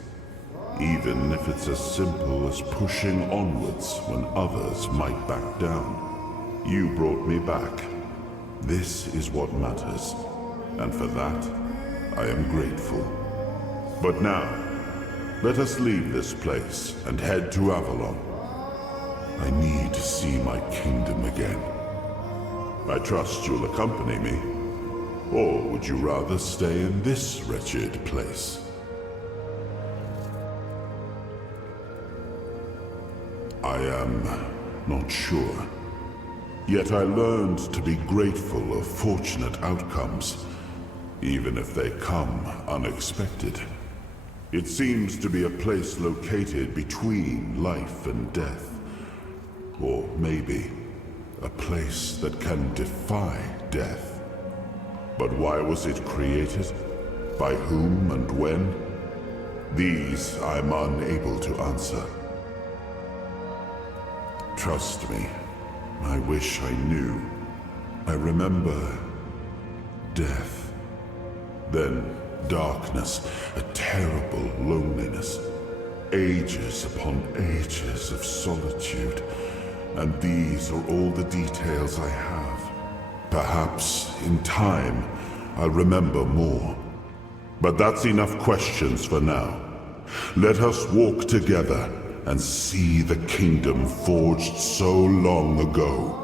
Even if it's as simple as pushing onwards when others might back down. You brought me back. This is what matters. And for that, I am grateful. But now, let us leave this place and head to Avalon. I need to see my kingdom again. I trust you'll accompany me. Or would you rather stay in this wretched place? I am not sure. Yet I learned to be grateful of fortunate outcomes, even if they come unexpected. It seems to be a place located between life and death. Or maybe a place that can defy death. But why was it created? By whom and when? These I'm unable to answer. Trust me, I wish I knew. I remember death. Then darkness, a terrible loneliness. Ages upon ages of solitude. And these are all the details I have. Perhaps, in time, I'll remember more. But that's enough questions for now. Let us walk together and see the kingdom forged so long ago.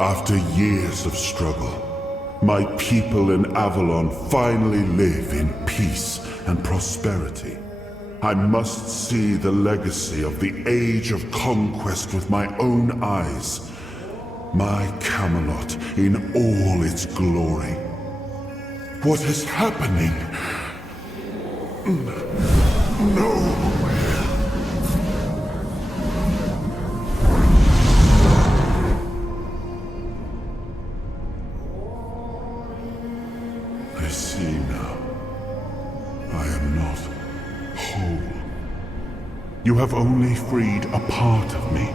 After years of struggle, my people in Avalon finally live in peace and prosperity. I must see the legacy of the Age of Conquest with my own eyes. My Camelot in all its glory. What is happening? No! I see now. I am not whole. You have only freed a part of me.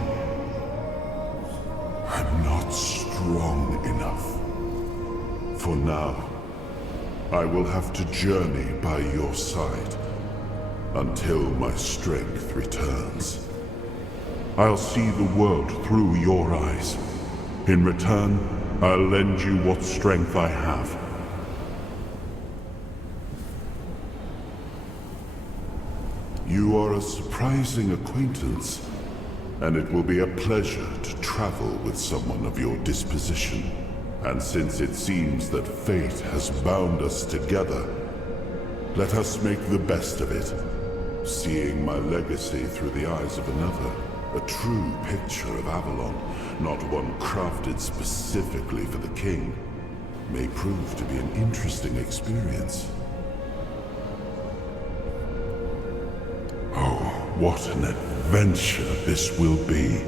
I'm not strong enough. For now, I will have to journey by your side until my strength returns. I'll see the world through your eyes. In return, I'll lend you what strength I have. You are a surprising acquaintance, and it will be a pleasure to travel with someone of your disposition. And since it seems that fate has bound us together, let us make the best of it. Seeing my legacy through the eyes of another, a true picture of Avalon, not one crafted specifically for the king, may prove to be an interesting experience. Oh, what an adventure this will be.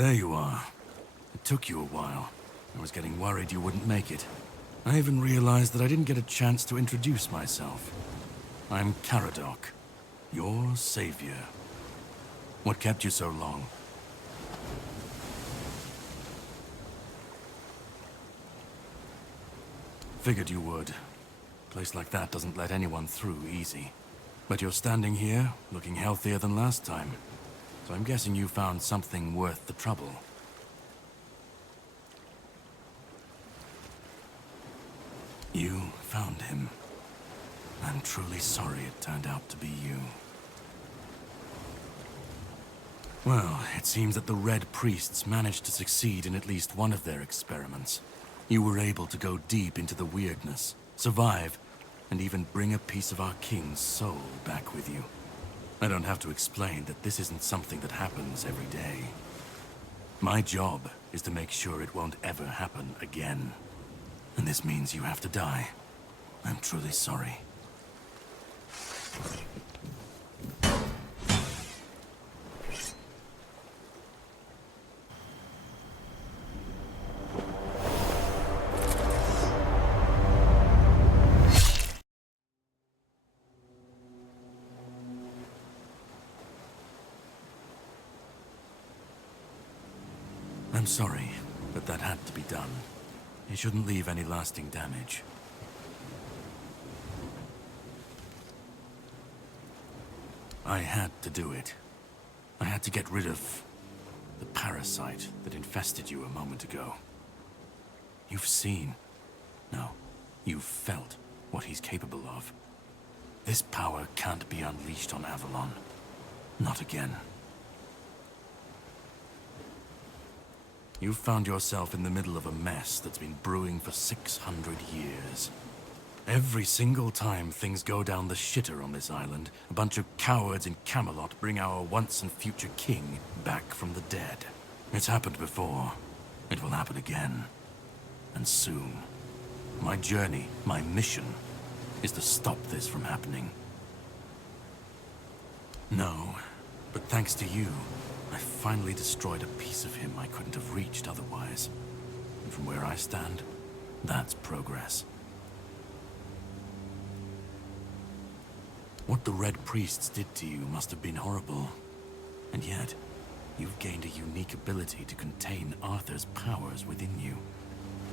There you are. It took you a while. I was getting worried you wouldn't make it. I even realized that I didn't get a chance to introduce myself. I'm Caradoc, your savior. What kept you so long? Figured you would. A place like that doesn't let anyone through easy. But you're standing here, looking healthier than last time. So I'm guessing you found something worth the trouble. You found him. I'm truly sorry it turned out to be you. Well, it seems that the Red Priests managed to succeed in at least one of their experiments. You were able to go deep into the weirdness, survive, and even bring a piece of our king's soul back with you. I don't have to explain that this isn't something that happens every day. My job is to make sure it won't ever happen again. And this means you have to die. I'm truly sorry. I'm sorry, but that had to be done. It shouldn't leave any lasting damage. I had to do it. I had to get rid of the parasite that infested you a moment ago. You've seen, no, you've felt what he's capable of. This power can't be unleashed on Avalon. Not again. You've found yourself in the middle of a mess that's been brewing for 600 years. Every single time things go down the shitter on this island, a bunch of cowards in Camelot bring our once and future king back from the dead. It's happened before. It will happen again. And soon. My journey, my mission, is to stop this from happening. No, but thanks to you, I finally destroyed a piece of him I couldn't have reached otherwise. And from where I stand, that's progress. What the Red Priests did to you must have been horrible. And yet, you've gained a unique ability to contain Arthur's powers within you.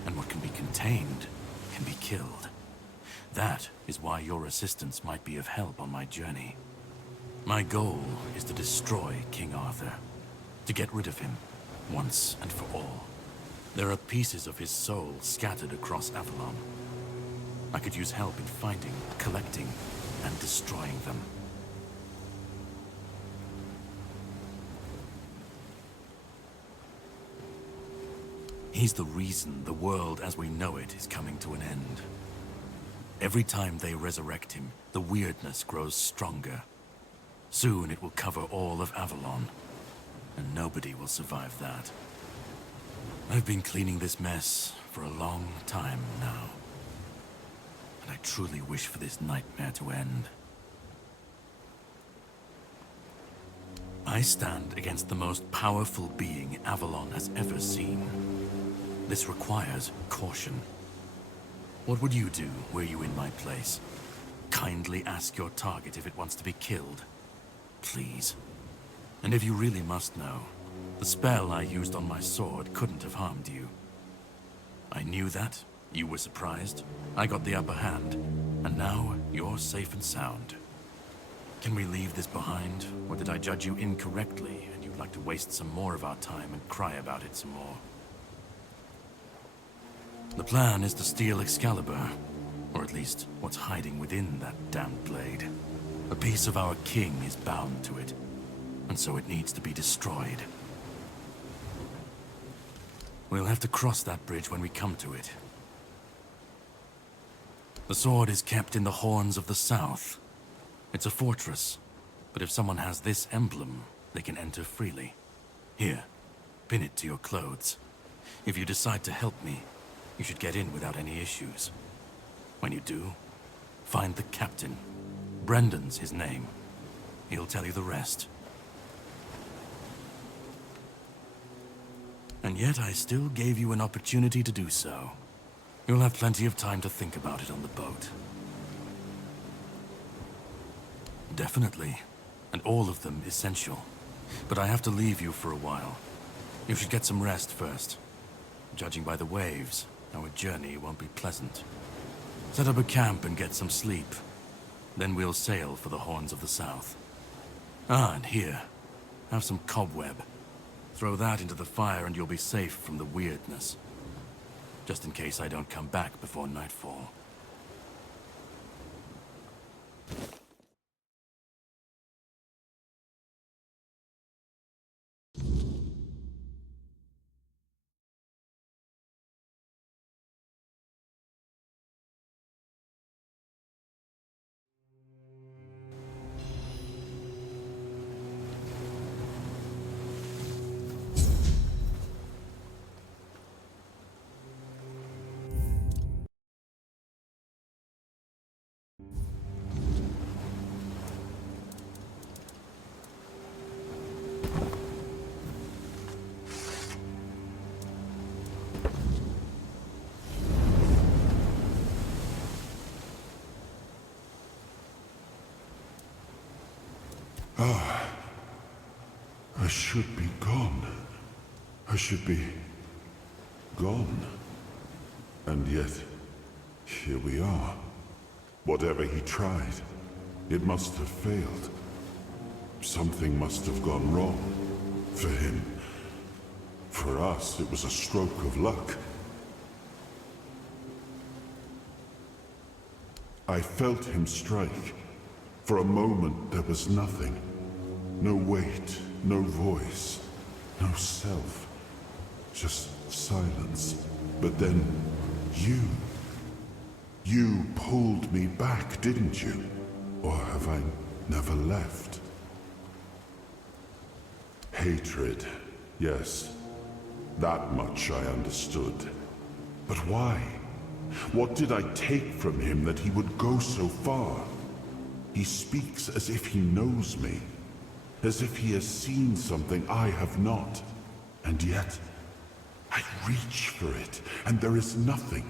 And what can be contained can be killed. That is why your assistance might be of help on my journey. My goal is to destroy King Arthur. To get rid of him, once and for all. There are pieces of his soul scattered across Avalon. I could use help in finding, collecting, and destroying them. He's the reason the world as we know it is coming to an end. Every time they resurrect him, the weirdness grows stronger. Soon it will cover all of Avalon. And nobody will survive that. I've been cleaning this mess for a long time now. And I truly wish for this nightmare to end. I stand against the most powerful being Avalon has ever seen. This requires caution. What would you do were you in my place? Kindly ask your target if it wants to be killed. Please. And if you really must know, the spell I used on my sword couldn't have harmed you. I knew that, you were surprised, I got the upper hand, and now you're safe and sound. Can we leave this behind, or did I judge you incorrectly and you'd like to waste some more of our time and cry about it some more? The plan is to steal Excalibur, or at least what's hiding within that damned blade. A piece of our king is bound to it. And so it needs to be destroyed. We'll have to cross that bridge when we come to it. The sword is kept in the Horns of the South. It's a fortress, but if someone has this emblem, they can enter freely. Here, pin it to your clothes. If you decide to help me, you should get in without any issues. When you do, find the captain. Brendan's his name. He'll tell you the rest. And yet I still gave you an opportunity to do so. You'll have plenty of time to think about it on the boat. Definitely. And all of them essential. But I have to leave you for a while. You should get some rest first. Judging by the waves, our journey won't be pleasant. Set up a camp and get some sleep. Then we'll sail for the Horns of the South. Ah, and here. Have some cobweb. Throw that into the fire and you'll be safe from the weirdness. Just in case I don't come back before nightfall. I should be gone. I should be gone. And yet, here we are. Whatever he tried, it must have failed. Something must have gone wrong. For him. For us, it was a stroke of luck. I felt him strike. For a moment, there was nothing. No weight, no voice, no self. Just silence. But then, you pulled me back, didn't you? Or have I never left? Hatred, yes. That much I understood. But why? What did I take from him that he would go so far? He speaks as if he knows me. As if he has seen something I have not. And yet, I reach for it, and there is nothing.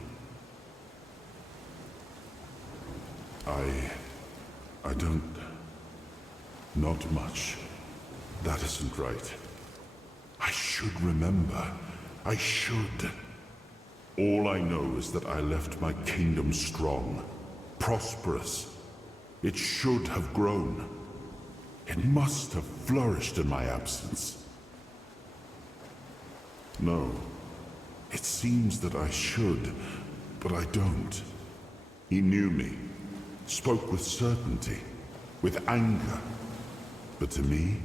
I don't... Not much. That isn't right. I should remember. I should. All I know is that I left my kingdom strong, prosperous. It should have grown. It must have flourished in my absence. No. It seems that I should, but I don't. He knew me, spoke with certainty, with anger. But to me,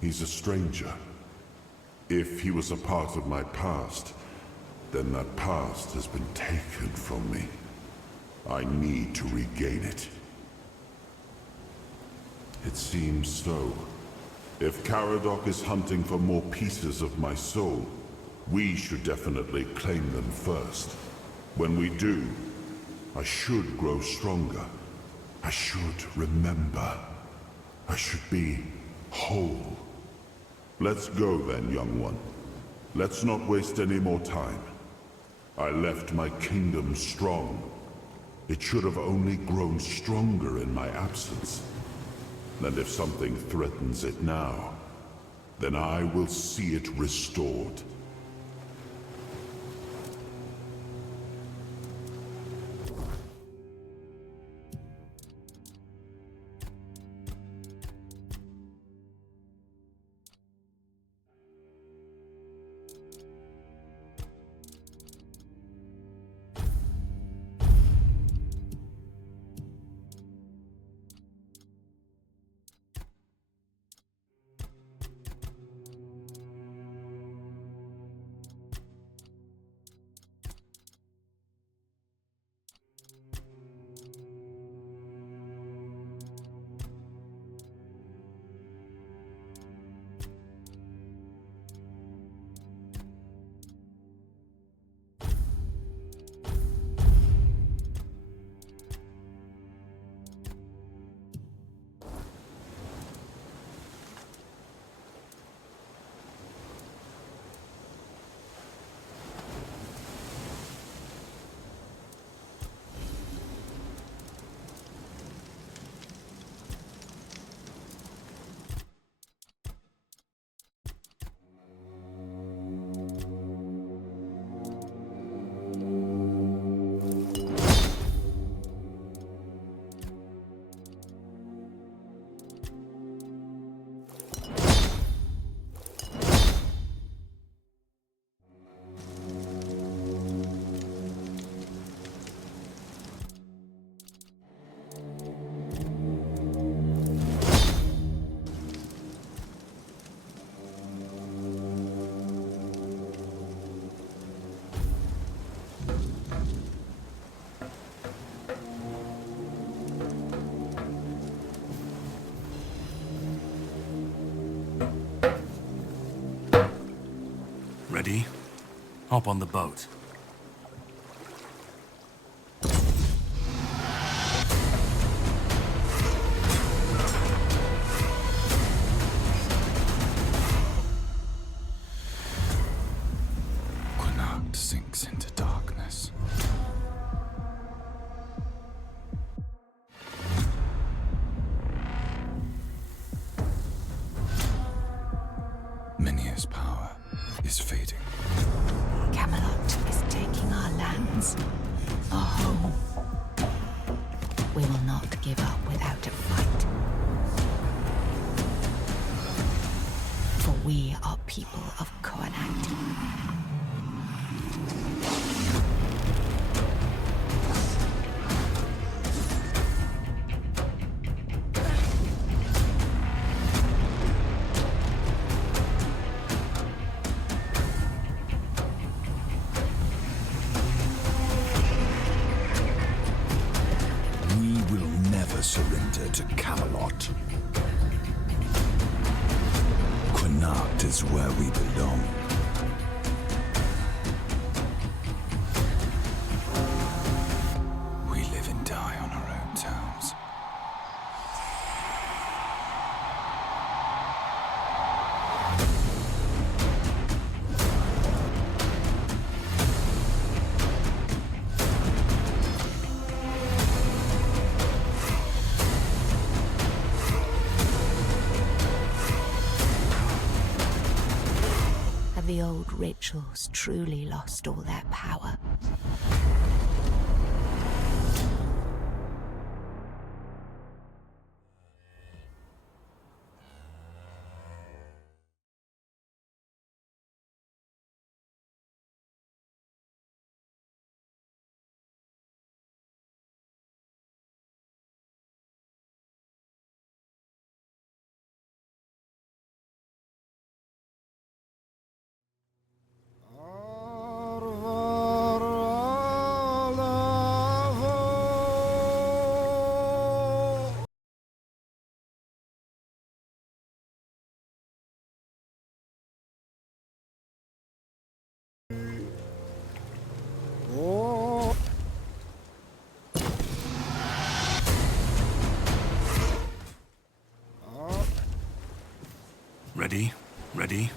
he's a stranger. If he was a part of my past, then that past has been taken from me. I need to regain it. It seems so. If Caradoc is hunting for more pieces of my soul, we should definitely claim them first. When we do, I should grow stronger. I should remember. I should be whole. Let's go then, young one. Let's not waste any more time. I left my kingdom strong. It should have only grown stronger in my absence. And if something threatens it now, then I will see it restored. Ready? Hop on the boat. Connacht sinks into darkness. Minia's power is fading. Camelot is taking our lands, our home. We will not give up without a fight. For we are people of Connacht. Surrender to Camelot. Connacht is where we belong. We live and die on our own terms. The old rituals truly lost all their power. Ready? Ready?